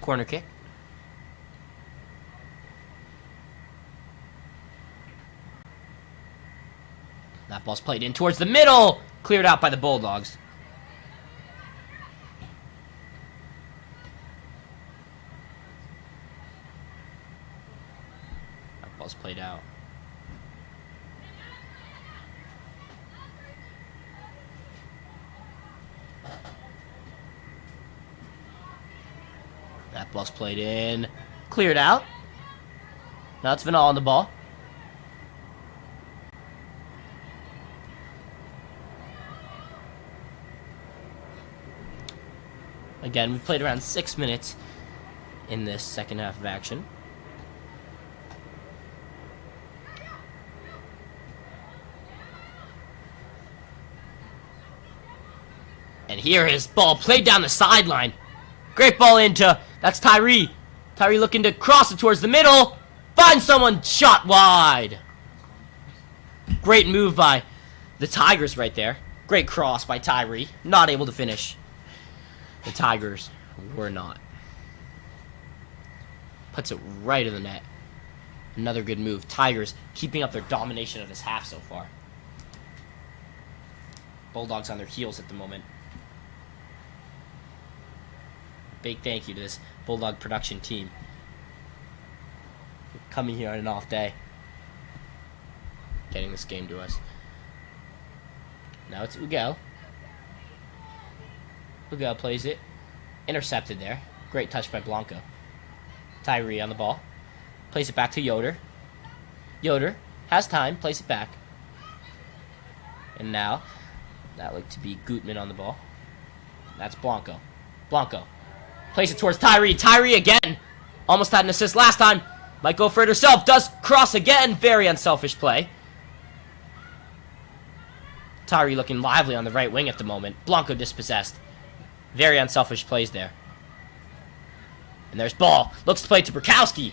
Corner kick. That ball's played in towards the middle. Cleared out by the Bulldogs. That ball's played out. That ball's played in. Cleared out. Now it's Vinal on the ball. Again, we've played around 6 minutes in this second half of action. And here is ball played down the sideline. Great ball into, that's Tyree. Tyree looking to cross it towards the middle. Find someone, shot wide. Great move by the Tigers right there. Great cross by Tyree. Not able to finish. The Tigers were not. Puts it right in the net. Another good move. Tigers keeping up their domination of this half so far. Bulldogs on their heels at the moment. Big thank you to this Bulldog production team. Coming here on an off day. Getting this game to us. Now it's Ugel. Ugel plays it. Intercepted there. Great touch by Blanco. Tyree on the ball. Plays it back to Yoder. Yoder has time. Plays it back. And now, that looked to be Gutman on the ball. That's Blanco. Blanco. Plays it towards Tyree. Tyree again. Almost had an assist last time. Might go for it herself. Does cross again. Very unselfish play. Tyree looking lively on the right wing at the moment. Blanco dispossessed. Very unselfish plays there. And there's ball. Looks to play to Burkowski.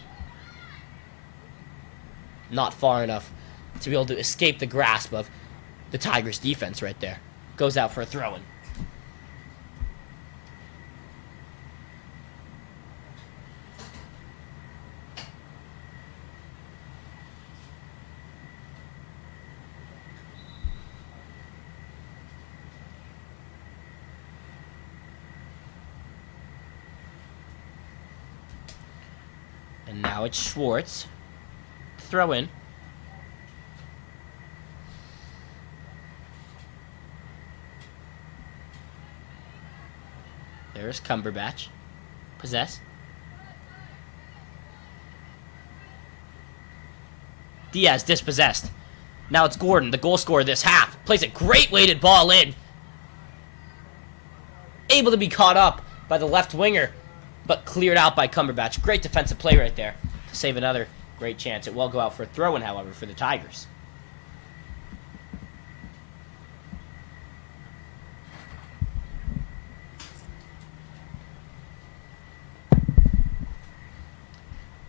Not far enough to be able to escape the grasp of the Tigers' defense right there. Goes out for a throw-in. And now it's Schwartz. Throw in. There's Cumberbatch. Possess. Diaz dispossessed. Now it's Gordon, the goal scorer this half. Plays a great weighted ball in. Able to be caught up by the left winger, but cleared out by Cumberbatch. Great defensive play right there to save another great chance. It will go out for a throw-in, however, for the Tigers.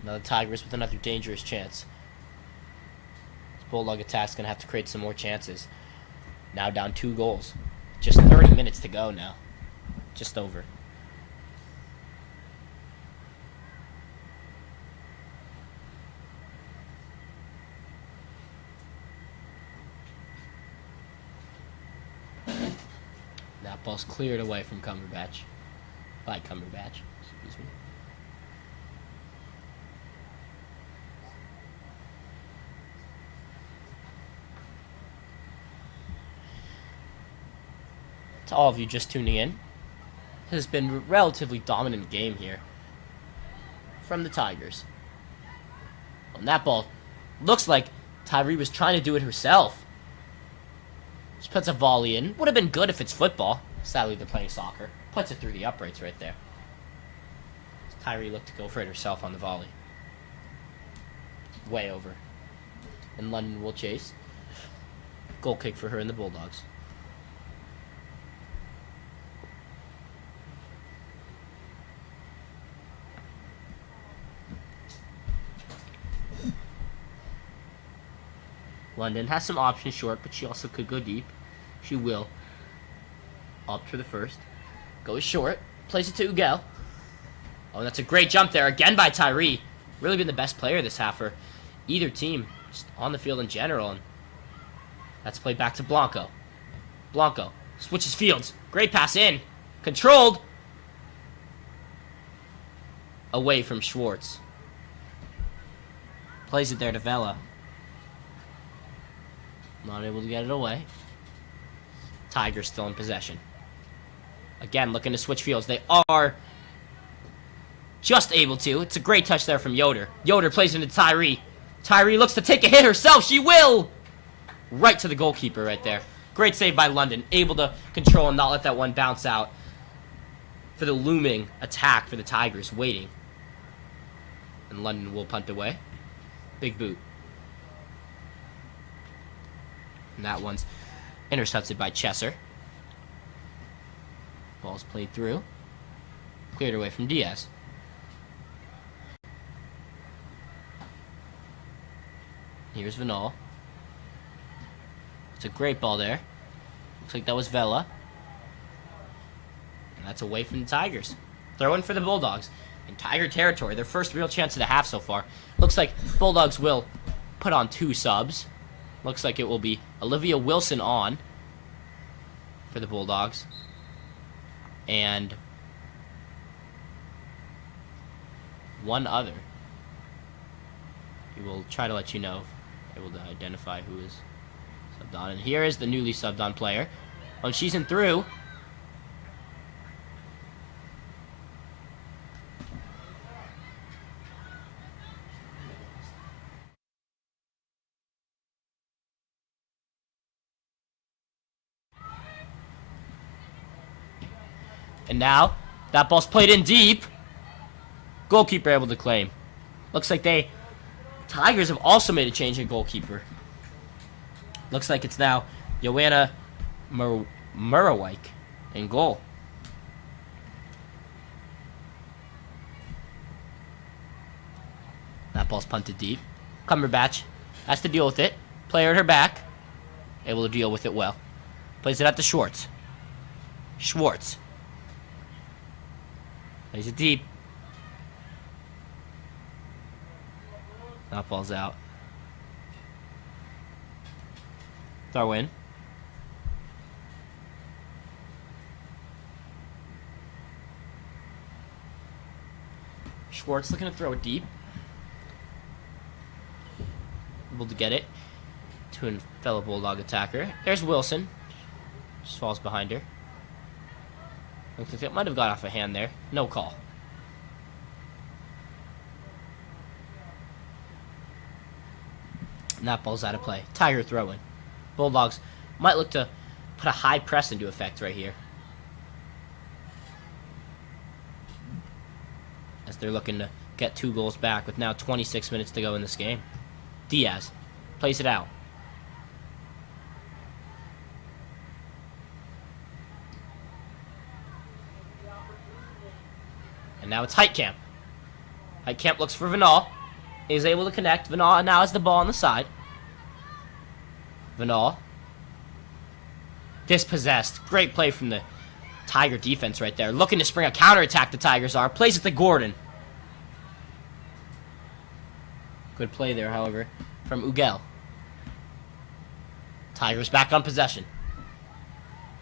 Now the Tigers with another dangerous chance. This Bulldog attack's going to have to create some more chances. Now down 2 goals. Just 30 minutes to go now. Just over. That ball's cleared away from Cumberbatch. By Cumberbatch. Excuse me. To all of you just tuning in, it has been a relatively dominant game here from the Tigers. And that ball looks like Tyree was trying to do it herself. She puts a volley in. Would have been good if it's football. Sadly, they're playing soccer. Puts it through the uprights right there. Tyree looked to go for it herself on the volley. Way over. And London will chase. Goal kick for her and the Bulldogs. London has some options short, but she also could go deep. She will. Opt for the first. Goes short. Plays it to Ugel. Oh, that's a great jump there. Again by Tyree. Really been the best player this half for either team. Just on the field in general. And that's played back to Blanco. Blanco switches fields. Great pass in. Controlled. Away from Schwartz. Plays it there to Vela. Not able to get it away. Tigers still in possession. Again, looking to switch fields. They are just able to. It's a great touch there from Yoder. Yoder plays into Tyree. Tyree looks to take a hit herself. She will! Right to the goalkeeper right there. Great save by London. Able to control and not let that one bounce out. For the looming attack for the Tigers. Waiting. And London will punt away. Big boot. And that one's intercepted by Chesser. Ball's played through. Cleared away from Diaz. Here's Vinal. It's a great ball there. Looks like that was Vela. And that's away from the Tigers. Throw in for the Bulldogs. In Tiger territory, their first real chance of the half so far. Looks like Bulldogs will put on 2 subs. Looks like it will be Olivia Wilson on for the Bulldogs. And one other. We will try to let you know if able to identify who is subbed on. And here is the newly subbed on player. Oh, she's in through. And now, that ball's played in deep. Goalkeeper able to claim. Looks like Tigers have also made a change in goalkeeper. Looks like it's now Joanna Murawijk in goal. That ball's punted deep. Cumberbatch has to deal with it. Player at her back. Able to deal with it well. Plays it out to Schwartz. Schwartz. Plays it deep. That ball's out. Throw in. Schwartz looking to throw it deep. Able to get it to a fellow Bulldog attacker. There's Wilson. Just falls behind her. Looks like it might have got off a hand there. No call. And that ball's out of play. Tiger throw-in. Bulldogs might look to put a high press into effect right here. As they're looking to get 2 goals back with now 26 minutes to go in this game. Diaz plays it out. And now it's Heitkamp. Heitkamp looks for Vinal. Is able to connect. Vinal now has the ball on the side. Vinal. Dispossessed. Great play from the Tiger defense right there. Looking to spring a counterattack, the Tigers are. Plays it to Gordon. Good play there, however, from Ugel. Tigers back on possession.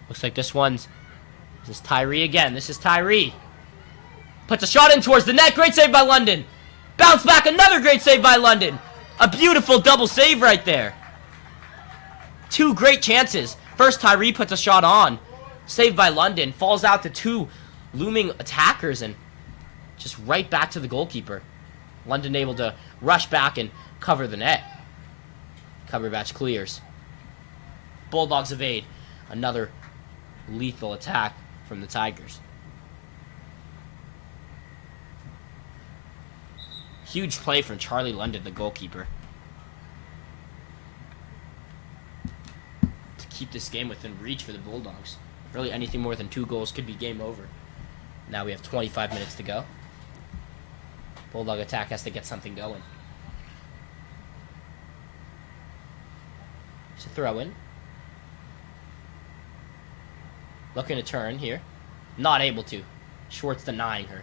Looks like this one's This is Tyree again. This is Tyree. Puts a shot in towards the net. Great save by London. Bounce back. Another great save by London. A beautiful double save right there. Two great chances. First, Tyree puts a shot on. Saved by London. Falls out to two looming attackers and just right back to the goalkeeper. London able to rush back and cover the net. Cumberbatch clears. Bulldogs evade. Another lethal attack from the Tigers. Huge play from Charlie London, the goalkeeper, to keep this game within reach for the Bulldogs. Really, anything more than 2 goals could be game over. Now we have 25 minutes to go. Bulldog attack has to get something going. It's a throw-in. Looking to turn here. Not able to. Schwartz denying her.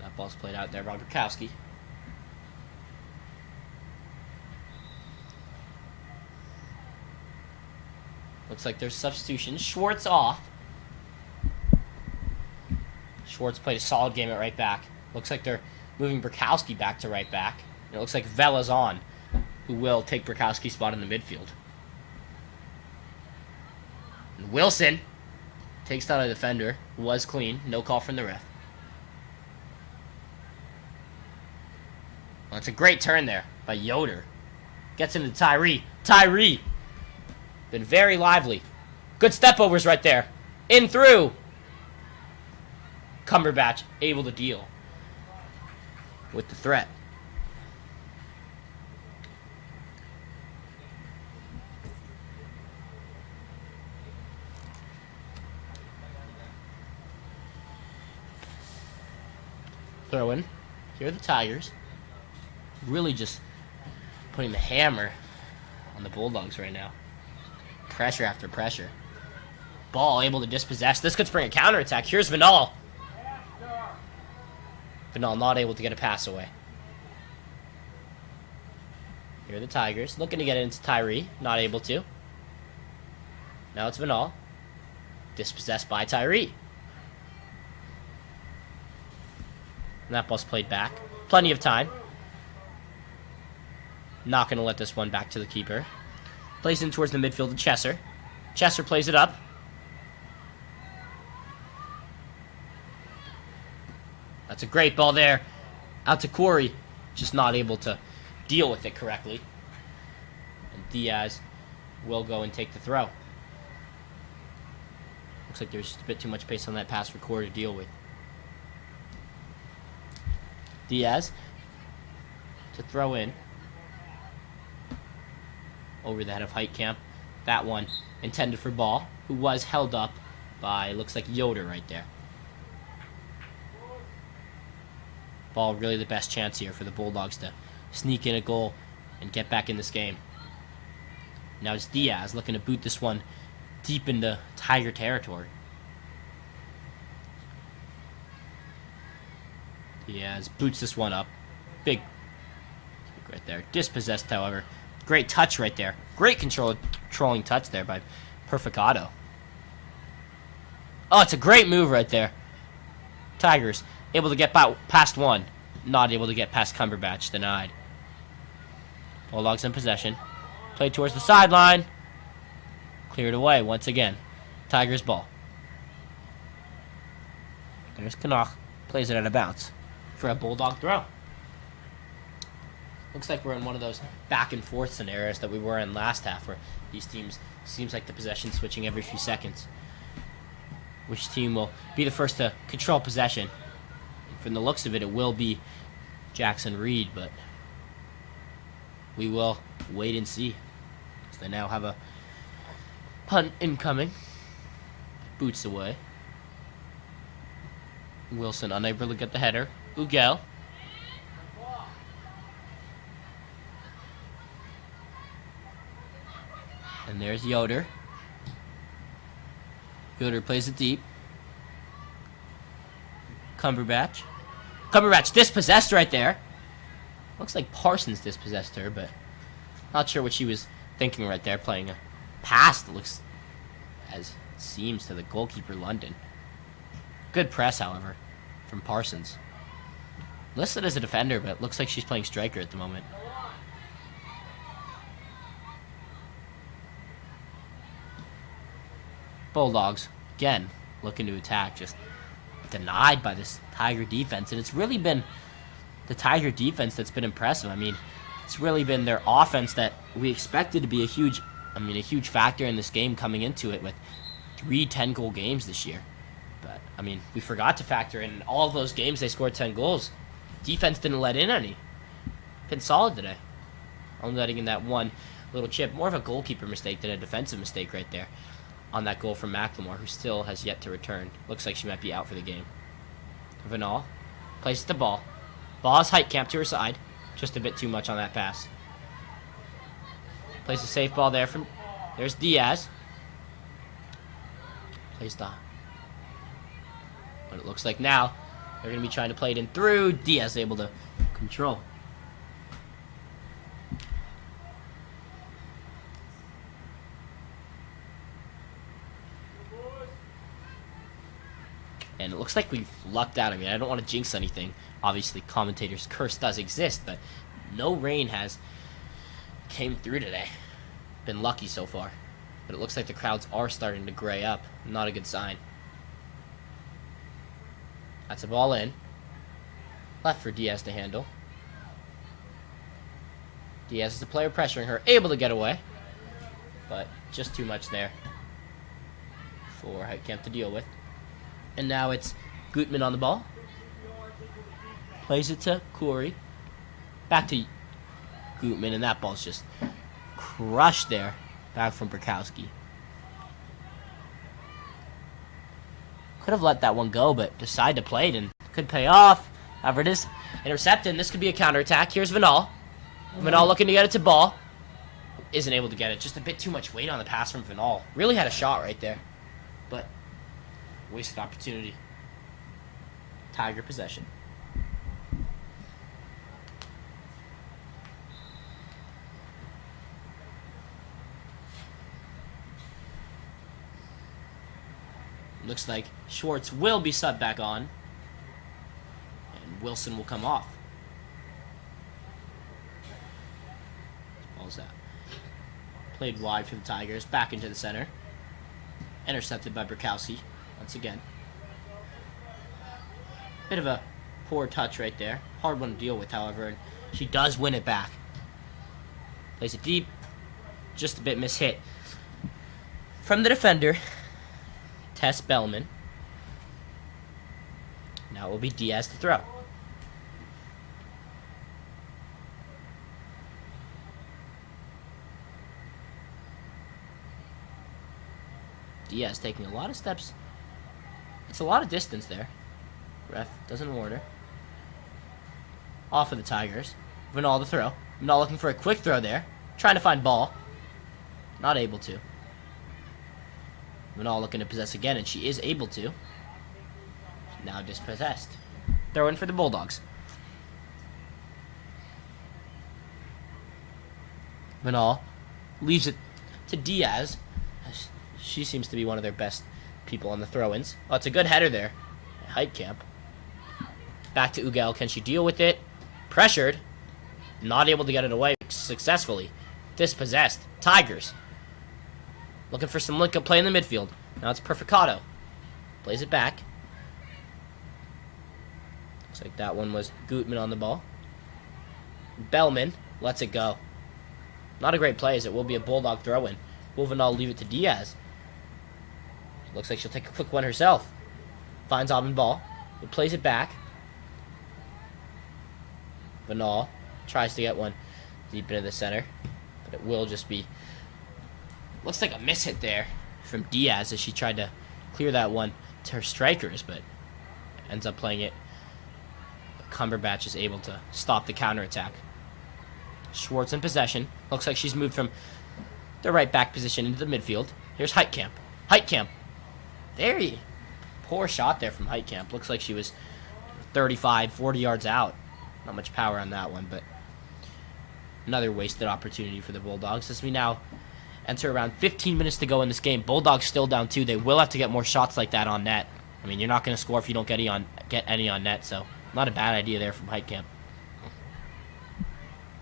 That ball's played out there by Burkowski. Looks like there's substitution. Schwartz off. Schwartz played a solid game at right back. Looks like they're moving Burkowski back to right back. And it looks like Vela's on, who will take Burkowski's spot in the midfield. And Wilson takes down a defender. Was clean. No call from the ref. Well, it's a great turn there by Yoder. Gets into Tyree. Tyree! Been very lively. Good step-overs right there. In through. Cumberbatch able to deal with the threat. Throw in. Here are the Tigers. Really just putting the hammer on the Bulldogs right now. Pressure after pressure. Ball able to dispossess. This could spring a counterattack. Here's Vinal. Vinal not able to get a pass away. Here are the Tigers. Looking to get it into Tyree. Not able to. Now it's Vinal. Dispossessed by Tyree. And that ball's played back. Plenty of time. Not going to let this one back to the keeper. Plays in towards the midfield to Chesser. Chesser plays it up. That's a great ball there. Out to Corey. Just not able to deal with it correctly. And Diaz will go and take the throw. Looks like there's just a bit too much pace on that pass for Corey to deal with. Diaz to throw in. Over the head of Heitkamp. That one intended for Ball, who was held up by, looks like Yoder right there. Ball really the best chance here for the Bulldogs to sneak in a goal and get back in this game. Now it's Diaz looking to boot this one deep into Tiger territory. Diaz boots this one up. Big right there. Dispossessed, however. Great touch right there. Great controlling touch there by Perfecado. Oh, it's a great move right there. Tigers able to get past one. Not able to get past Cumberbatch. Denied. Bulldogs in possession. Played towards the sideline. Cleared away once again. Tigers ball. There's Knoch. Plays it out of bounds for a Bulldog throw. Looks like we're in one of those back and forth scenarios that we were in last half, where these teams, seems like the possession switching every few seconds. Which team will be the first to control possession? From the looks of it, it will be Jackson Reed, but we will wait and see. Because they now have a punt incoming. Boots away. Wilson unable to get the header. Ugel. And there's Yoder. Yoder plays it deep. Cumberbatch. Cumberbatch dispossessed right there. Looks like Parsons dispossessed her, but not sure what she was thinking right there, playing a pass that looks as it seems to the goalkeeper London. Good press, however, from Parsons. Listed as a defender, but it looks like she's playing striker at the moment. Bulldogs, again, looking to attack, just denied by this Tiger defense. And it's really been the Tiger defense that's been impressive. I mean, it's really been their offense that we expected to be a huge factor in this game coming into it with 3 10-goal games this year. But, I mean, we forgot to factor in all of those games they scored 10 goals. Defense didn't let in any. Been solid today. Only letting in that one little chip. More of a goalkeeper mistake than a defensive mistake right there on that goal from McLemore, who still has yet to return. Looks like she might be out for the game. Vanal places the ball. Ball's Heitkamp to her side. Just a bit too much on that pass. Plays a safe ball there from... There's Diaz. Plays the... What it looks like now, they're going to be trying to play it in through. Diaz able to control. And it looks like we've lucked out. I mean, I don't want to jinx anything. Obviously, commentator's curse does exist, but no rain has came through today. Been lucky so far. But it looks like the crowds are starting to gray up. Not a good sign. That's a ball in. Left for Diaz to handle. Diaz is the player pressuring her. Able to get away. But just too much there for Heitkamp to deal with. And now it's Gutman on the ball. Plays it to Corey. Back to Gutman, and that ball's just crushed there. Back from Burkowski. Could have let that one go, but decided to play it and could pay off. However, it is intercepted, and this could be a counterattack. Here's Vanal. Vanal looking to get it to ball. Isn't able to get it. Just a bit too much weight on the pass from Vanal. Really had a shot right there. But wasted opportunity. Tiger possession. Looks like Schwartz will be subbed back on. And Wilson will come off. Ball's out. Played wide for the Tigers. Back into the center. Intercepted by Burkowski once again. Bit of a poor touch right there. Hard one to deal with, however. And she does win it back. Plays it deep. Just a bit mishit. From the defender, Tess Bellman. Now it will be Diaz to throw. Diaz taking a lot of steps. It's a lot of distance there. Ref doesn't warn her. Off of the Tigers. Vanal to throw. Vanal looking for a quick throw there. Trying to find ball. Not able to. Vanal looking to possess again, and she is able to. Now dispossessed. Throw in for the Bulldogs. Vanal leaves it to Diaz. She seems to be one of their best people on the throw-ins. Oh, it's a good header there. Heitkamp. Back to Ugel. Can she deal with it? Pressured. Not able to get it away successfully. Dispossessed. Tigers. Looking for some link-up play in the midfield. Now it's Perfecado. Plays it back. Looks like that one was Gutman on the ball. Bellman lets it go. Not a great play, as it will be a Bulldog throw-in. Will Vanal leave it to Diaz? Looks like she'll take a quick one herself. Finds Aubin ball. But plays it back. Vanal tries to get one deep into the center. But it will just be... Looks like a miss hit there from Diaz as she tried to clear that one to her strikers, but ends up playing it. But Cumberbatch is able to stop the counterattack. Schwartz in possession. Looks like she's moved from the right back position into the midfield. Here's Heitkamp. Heitkamp. Very poor shot there from Heitkamp. Looks like she was 35, 40 yards out. Not much power on that one, but Another wasted opportunity for the Bulldogs as we now enter around 15 minutes to go in this game. Bulldogs still down 2. They will have to get more shots like that on net. I mean, you're not going to score if you don't get any on net, so not a bad idea there from Heitkamp.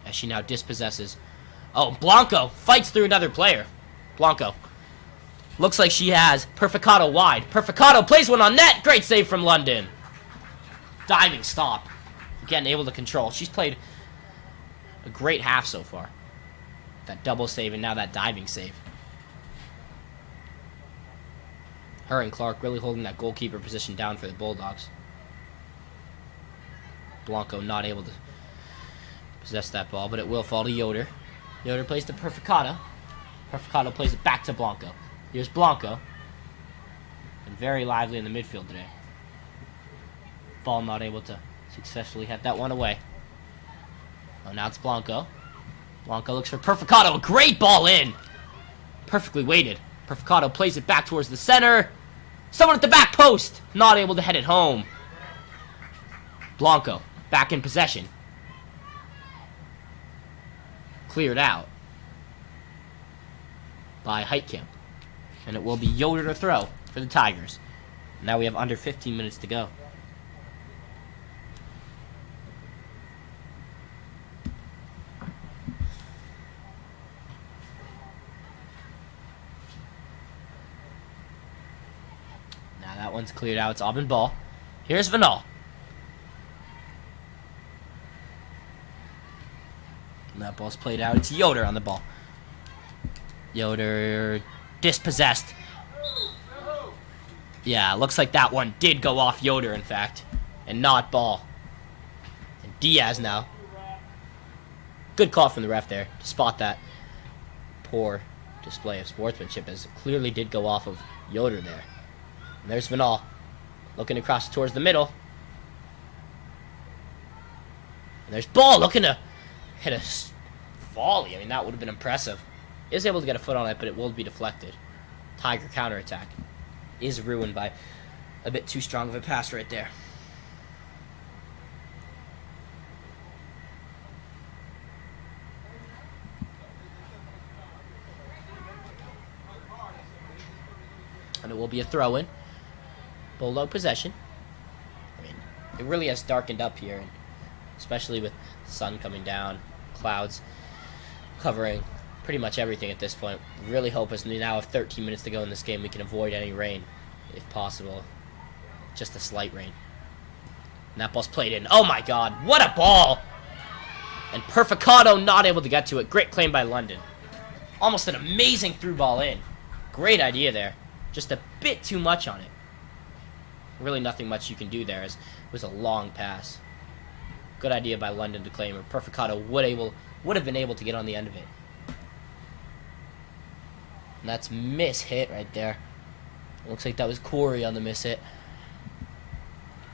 As she now dispossesses. Oh, Blanco fights through another player. Blanco. Looks like she has Perfecado wide. Perfecado plays one on net. Great save from London. Diving stop. Again, able to control. She's played a great half so far. That double save and now that diving save. Her and Clark really holding that goalkeeper position down for the Bulldogs. Blanco not able to possess that ball, but it will fall to Yoder. Yoder plays to Perfecado. Perfecado plays it back to Blanco. Here's Blanco. And very lively in the midfield today. Ball not able to successfully head that one away. Oh, now it's Blanco. Blanco looks for Perfecado. A great ball in. Perfectly weighted. Perfecado plays it back towards the center. Someone at the back post. Not able to head it home. Blanco back in possession. Cleared out by Heitkamp. And it will be Yoder to throw for the Tigers. Now we have under 15 minutes to go. Now that one's cleared out. It's Aubin ball. Here's Vinal. And that ball's played out. It's Yoder on the ball. Yoder dispossessed. Yeah, looks like that one did go off Yoder, in fact, and not ball. And Diaz now. Good call from the ref there to spot that poor display of sportsmanship, as it clearly did go off of Yoder there. And there's Vinal looking across towards the middle. And there's Ball looking to hit a volley. I mean, that would have been impressive. Is able to get a foot on it, but it will be deflected. Tiger counterattack is ruined by a bit too strong of a pass right there. And it will be a throw-in. Bulldog possession. I mean, it really has darkened up here, and especially with the sun coming down, clouds covering pretty much everything at this point. Really hope as we now have 13 minutes to go in this game, we can avoid any rain, if possible. Just a slight rain. And that ball's played in. Oh my god, what a ball! And Perfecado not able to get to it. Great claim by London. Almost an amazing through ball in. Great idea there. Just a bit too much on it. Really nothing much you can do there, as it was a long pass. Good idea by London to claim, or Perfecado would have been able to get on the end of it. And that's miss hit right there. Looks like that was Corey on the miss hit.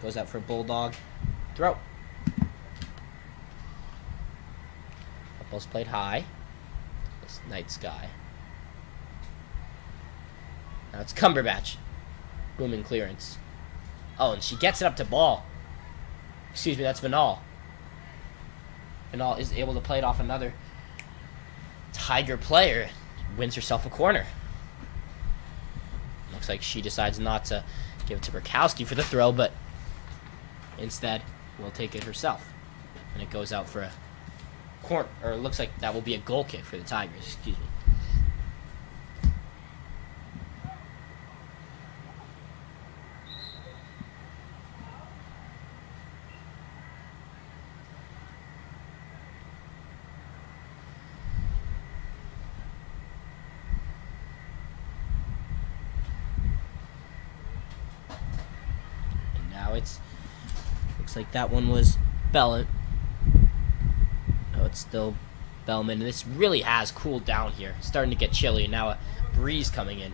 Goes out for a Bulldog throw. That ball's played high. This Night Sky. Now it's Cumberbatch. Booming clearance. Oh, and she gets it up to Ball. Excuse me, that's Vinal. Vinal is able to play it off another Tiger player. Wins herself a corner. Looks like she decides not to give it to Burkowski for the throw, but instead will take it herself. And it goes out for a corner, or it looks like that will be a goal kick for the Tigers, excuse me. Looks like that one was Bellin. Oh, it's still Bellman. And this really has cooled down here. It's starting to get chilly. Now a breeze coming in.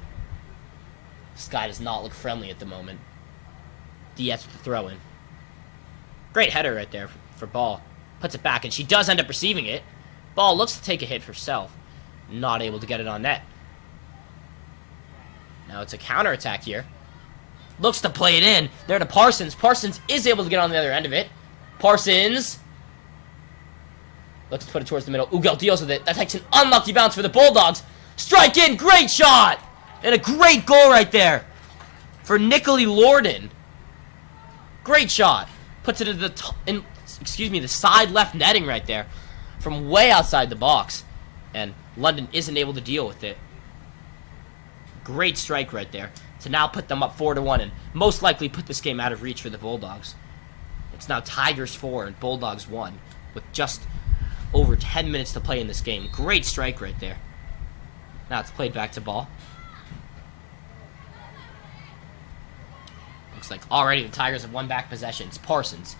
The sky does not look friendly at the moment. Diaz with the throw in. Great header right there for Ball. Puts it back, and she does end up receiving it. Ball looks to take a hit herself. Not able to get it on net. Now it's a counterattack here. Looks to play it in. There to Parsons. Parsons is able to get on the other end of it. Parsons. Looks to put it towards the middle. Ugel deals with it. That takes an unlucky bounce for the Bulldogs. Strike in. Great shot. And a great goal right there for Nicolai Lorden. Great shot. Puts it into the side left netting right there from way outside the box. And London isn't able to deal with it. Great strike right there to now put them up 4-1 and most likely put this game out of reach for the Bulldogs. It's now Tigers 4 and Bulldogs 1 with just over 10 minutes to play in this game. Great strike right there. Now it's played back to ball. Looks like already the Tigers have won back possession. It's Parsons,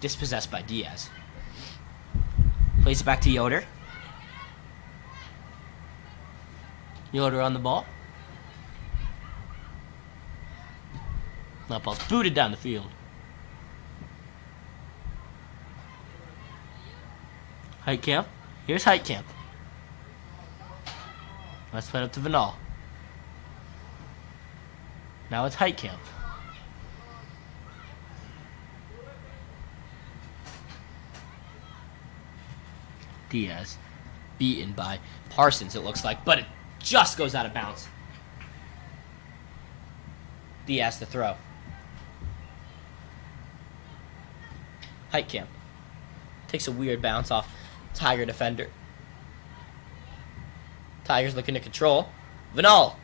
dispossessed by Diaz. Plays it back to Yoder. Yoder on the ball. That ball's booted down the field. Heitkamp. Here's Heitkamp. Let's play it up to Vinal. Now it's Heitkamp. Diaz. Beaten by Parsons, it looks like, but it just goes out of bounds. Diaz to throw. Heitkamp. Takes a weird bounce off Tiger defender. Tigers looking to control. Vinal.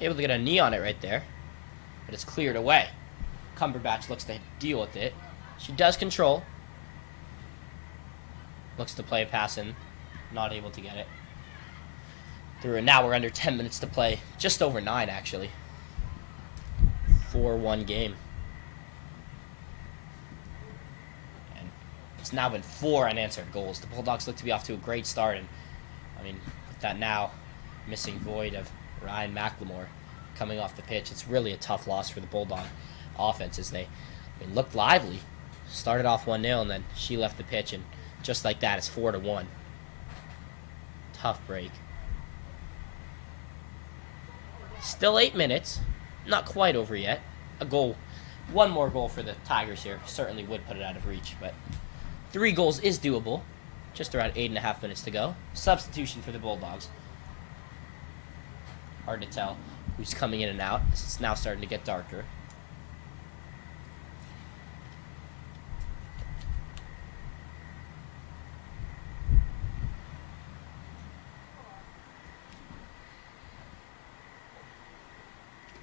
Able to get a knee on it right there. But it's cleared away. Cumberbatch looks to deal with it. She does control. Looks to play a pass in. Not able to get it. Through, and now we're under 10 minutes to play. Just over 9, actually. 4-1 game. And it's now been 4 unanswered goals. The Bulldogs look to be off to a great start. And, I mean, with that now missing void of Ryan McLemore coming off the pitch, it's really a tough loss for the Bulldog offense as they looked lively. Started off 1-0, and then she left the pitch, and just like that, it's 4-1. Tough break. Still 8 minutes. Not quite over yet. A goal. One more goal for the Tigers here. Certainly would put it out of reach, but 3 goals is doable. Just around 8.5 minutes to go. Substitution for the Bulldogs. Hard to tell who's coming in and out. It's now starting to get darker.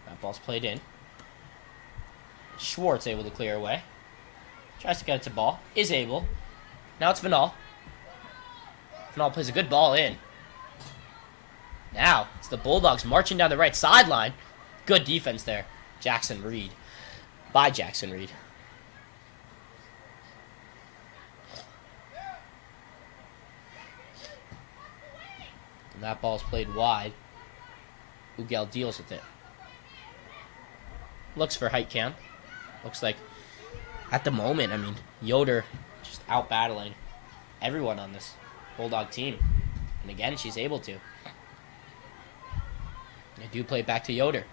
That ball's played in. Schwartz able to clear away. Tries to get it to ball. Is able. Now it's Vinal. Vinal plays a good ball in. Now, it's the Bulldogs marching down the right sideline. Good defense there. Jackson Reed. By Jackson Reed. And that ball's played wide. Ugel deals with it. Looks for Heitkamp. Looks like, at the moment, I mean, Yoder just out-battling everyone on this Bulldog team. And again, she's able to. They do play it back to Yoder.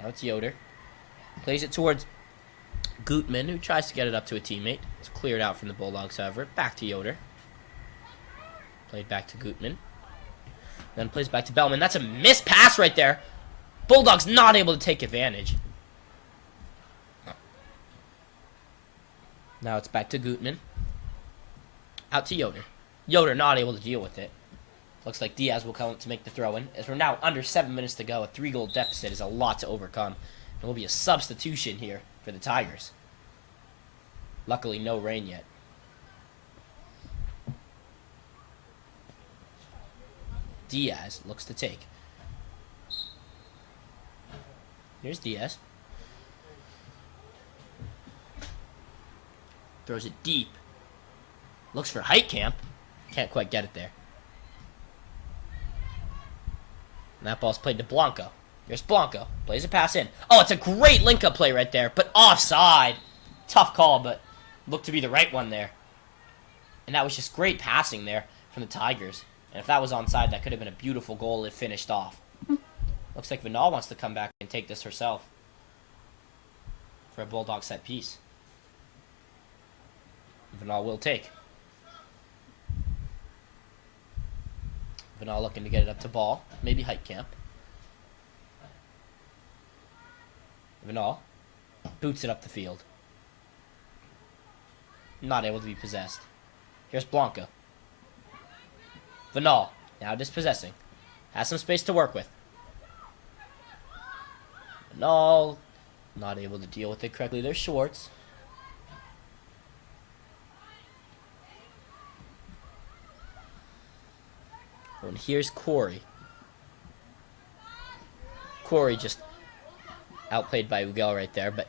Now it's Yoder. Plays it towards Gutman, who tries to get it up to a teammate. It's cleared out from the Bulldogs, however. Back to Yoder. Played back to Gutman. Then plays back to Bellman. That's a missed pass right there. Bulldogs not able to take advantage. Now it's back to Gutman. Out to Yoder. Yoder not able to deal with it. Looks like Diaz will come to make the throw-in. As we're now under 7 minutes to go, a 3-goal deficit is a lot to overcome. There will be a substitution here for the Tigers. Luckily, no rain yet. Diaz looks to take. Here's Diaz. Throws it deep. Looks for Heitkamp. Can't quite get it there. And that ball's played to Blanco. Here's Blanco. Plays a pass in. Oh, it's a great link-up play right there, but offside. Tough call, but looked to be the right one there. And that was just great passing there from the Tigers. And if that was onside, that could have been a beautiful goal if finished off. Looks like Vinal wants to come back and take this herself for a Bulldog set piece. Vinal will take. Vinal looking to get it up to Ball. Maybe Heitkamp. Vinal boots it up the field. Not able to be possessed. Here's Blanca. Vinal, now dispossessing. Has some space to work with. Vinal, not able to deal with it correctly. There's Schwartz. And here's Corey. Corey just outplayed by Ugel right there, but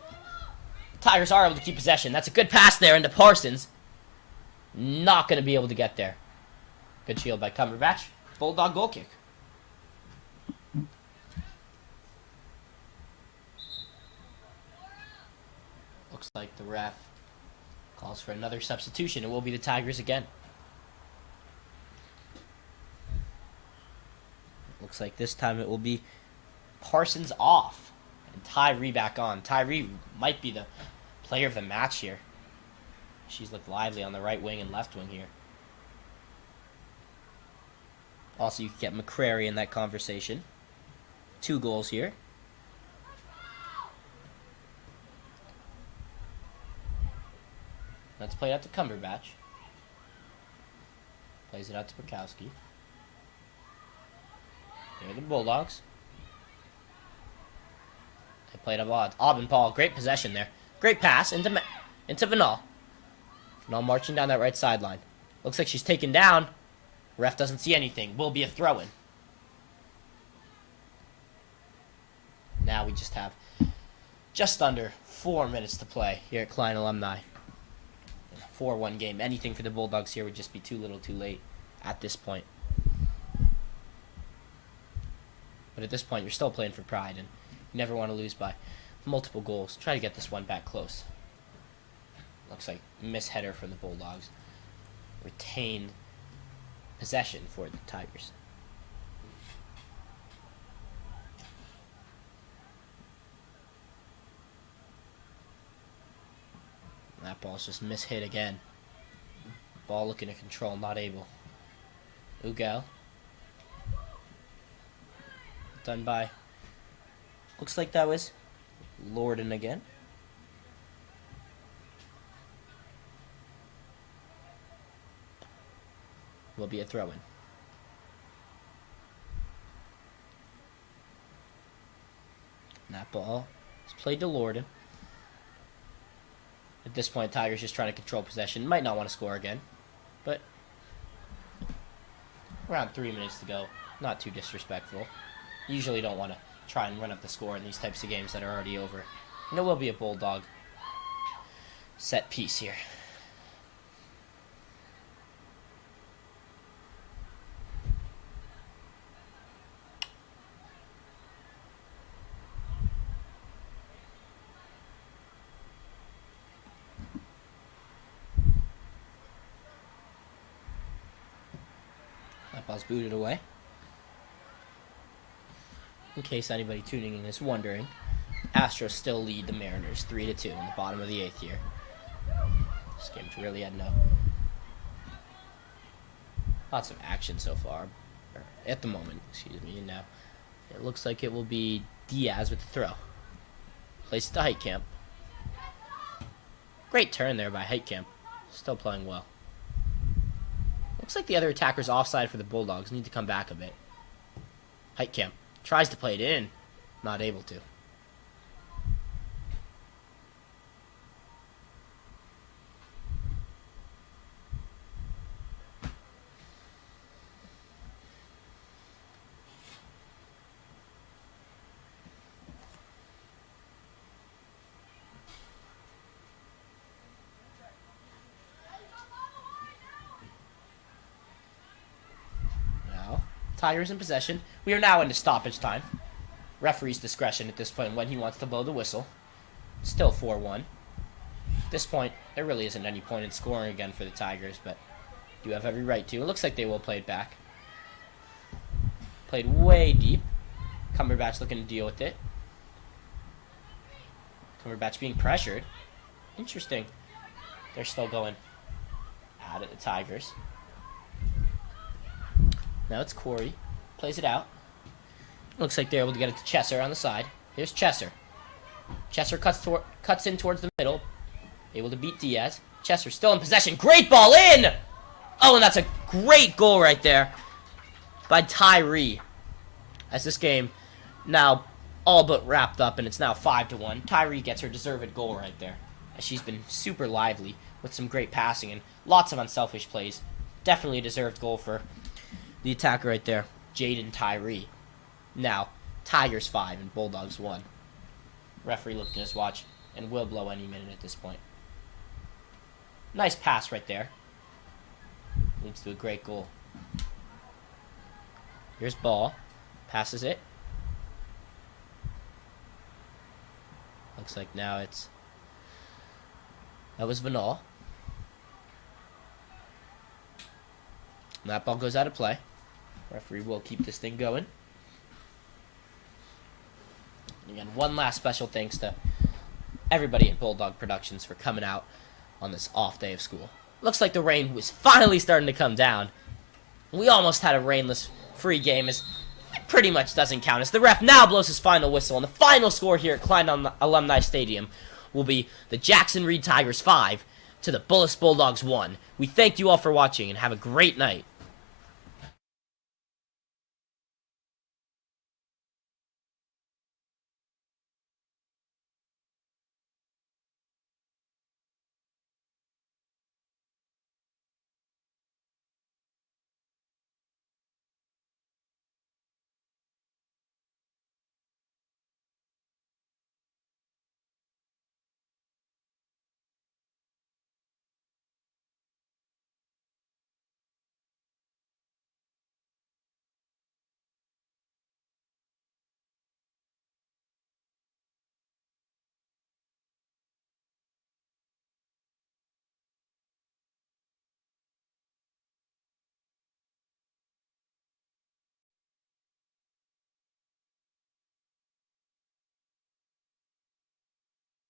Tigers are able to keep possession. That's a good pass there into Parsons. Not going to be able to get there. Good shield by Cumberbatch. Bulldog goal kick. Looks like the ref calls for another substitution. It will be the Tigers again. Looks like this time it will be Parsons off and Tyree back on. Tyree might be the player of the match here. She's looked lively on the right wing and left wing here. Also, you can get McCrary in that conversation. 2 goals here. Let's play it out to Cumberbatch. Plays it out to Bukowski. Here are the Bulldogs. They played up Aubin-Paul, great possession there. Great pass into Vinal. Vinal marching down that right sideline. Looks like she's taken down. Ref doesn't see anything. Will be a throw-in. Now we just have just under 4 minutes to play here at Klein Alumni. 4-1 game. Anything for the Bulldogs here would just be too little too late at this point. But at this point, you're still playing for pride, and you never want to lose by multiple goals. Try to get this one back close. Looks like misheader from the Bulldogs. Retain possession for the Tigers. That ball's just mishit again. Ball looking to control, not able. Ugel. Done by, looks like that was Lorden again. Will be a throw-in. That ball is played to Lorden. At this point, Tigers just trying to control possession. Might not want to score again, but around 3 minutes to go. Not too disrespectful. Usually don't want to try and run up the score in these types of games that are already over. And it will be a Bulldog set piece here. That ball's booted away. In case anybody tuning in is wondering, Astros still lead the Mariners 3-2 in the bottom of the 8th here. This game's really had lots of action so far, or at the moment, excuse me. And now it looks like it will be Diaz with the throw. Plays it to Heitkamp. Great turn there by Heitkamp. Still playing well. Looks like the other attacker's offside for the Bulldogs. Need to come back a bit. Heitkamp tries to play it in. Not able to. Tigers in possession. We are now into stoppage time. Referee's discretion at this point when he wants to blow the whistle. Still 4-1. At this point, there really isn't any point in scoring again for the Tigers, but you have every right to. It looks like they will play it back. Played way deep. Cumberbatch looking to deal with it. Cumberbatch being pressured. Interesting. They're still going at it, the Tigers. Now it's Corey. Plays it out. Looks like they're able to get it to Chesser on the side. Here's Chesser. Chesser cuts in towards the middle. Able to beat Diaz. Chesser still in possession. Great ball in! Oh, and that's a great goal right there by Tyree. As this game now all but wrapped up, and it's now 5-1. Tyree gets her deserved goal right there. As she's been super lively with some great passing and lots of unselfish plays. Definitely a deserved goal for the attacker right there, Jaden Tyree. Now, Tigers 5 and Bulldogs 1. Referee looked at his watch and will blow any minute at this point. Nice pass right there. Leads to a great goal. Here's ball. Passes it. Looks like now that was Vanal. And that ball goes out of play. Referee will keep this thing going. Again, one last special thanks to everybody at Bulldog Productions for coming out on this off day of school. Looks like the rain was finally starting to come down. We almost had a rainless free game, as it pretty much doesn't count, as the ref now blows his final whistle, and the final score here at Klein Alumni Stadium will be the Jackson Reed Tigers 5 to the Bullis Bulldogs 1. We thank you all for watching and have a great night.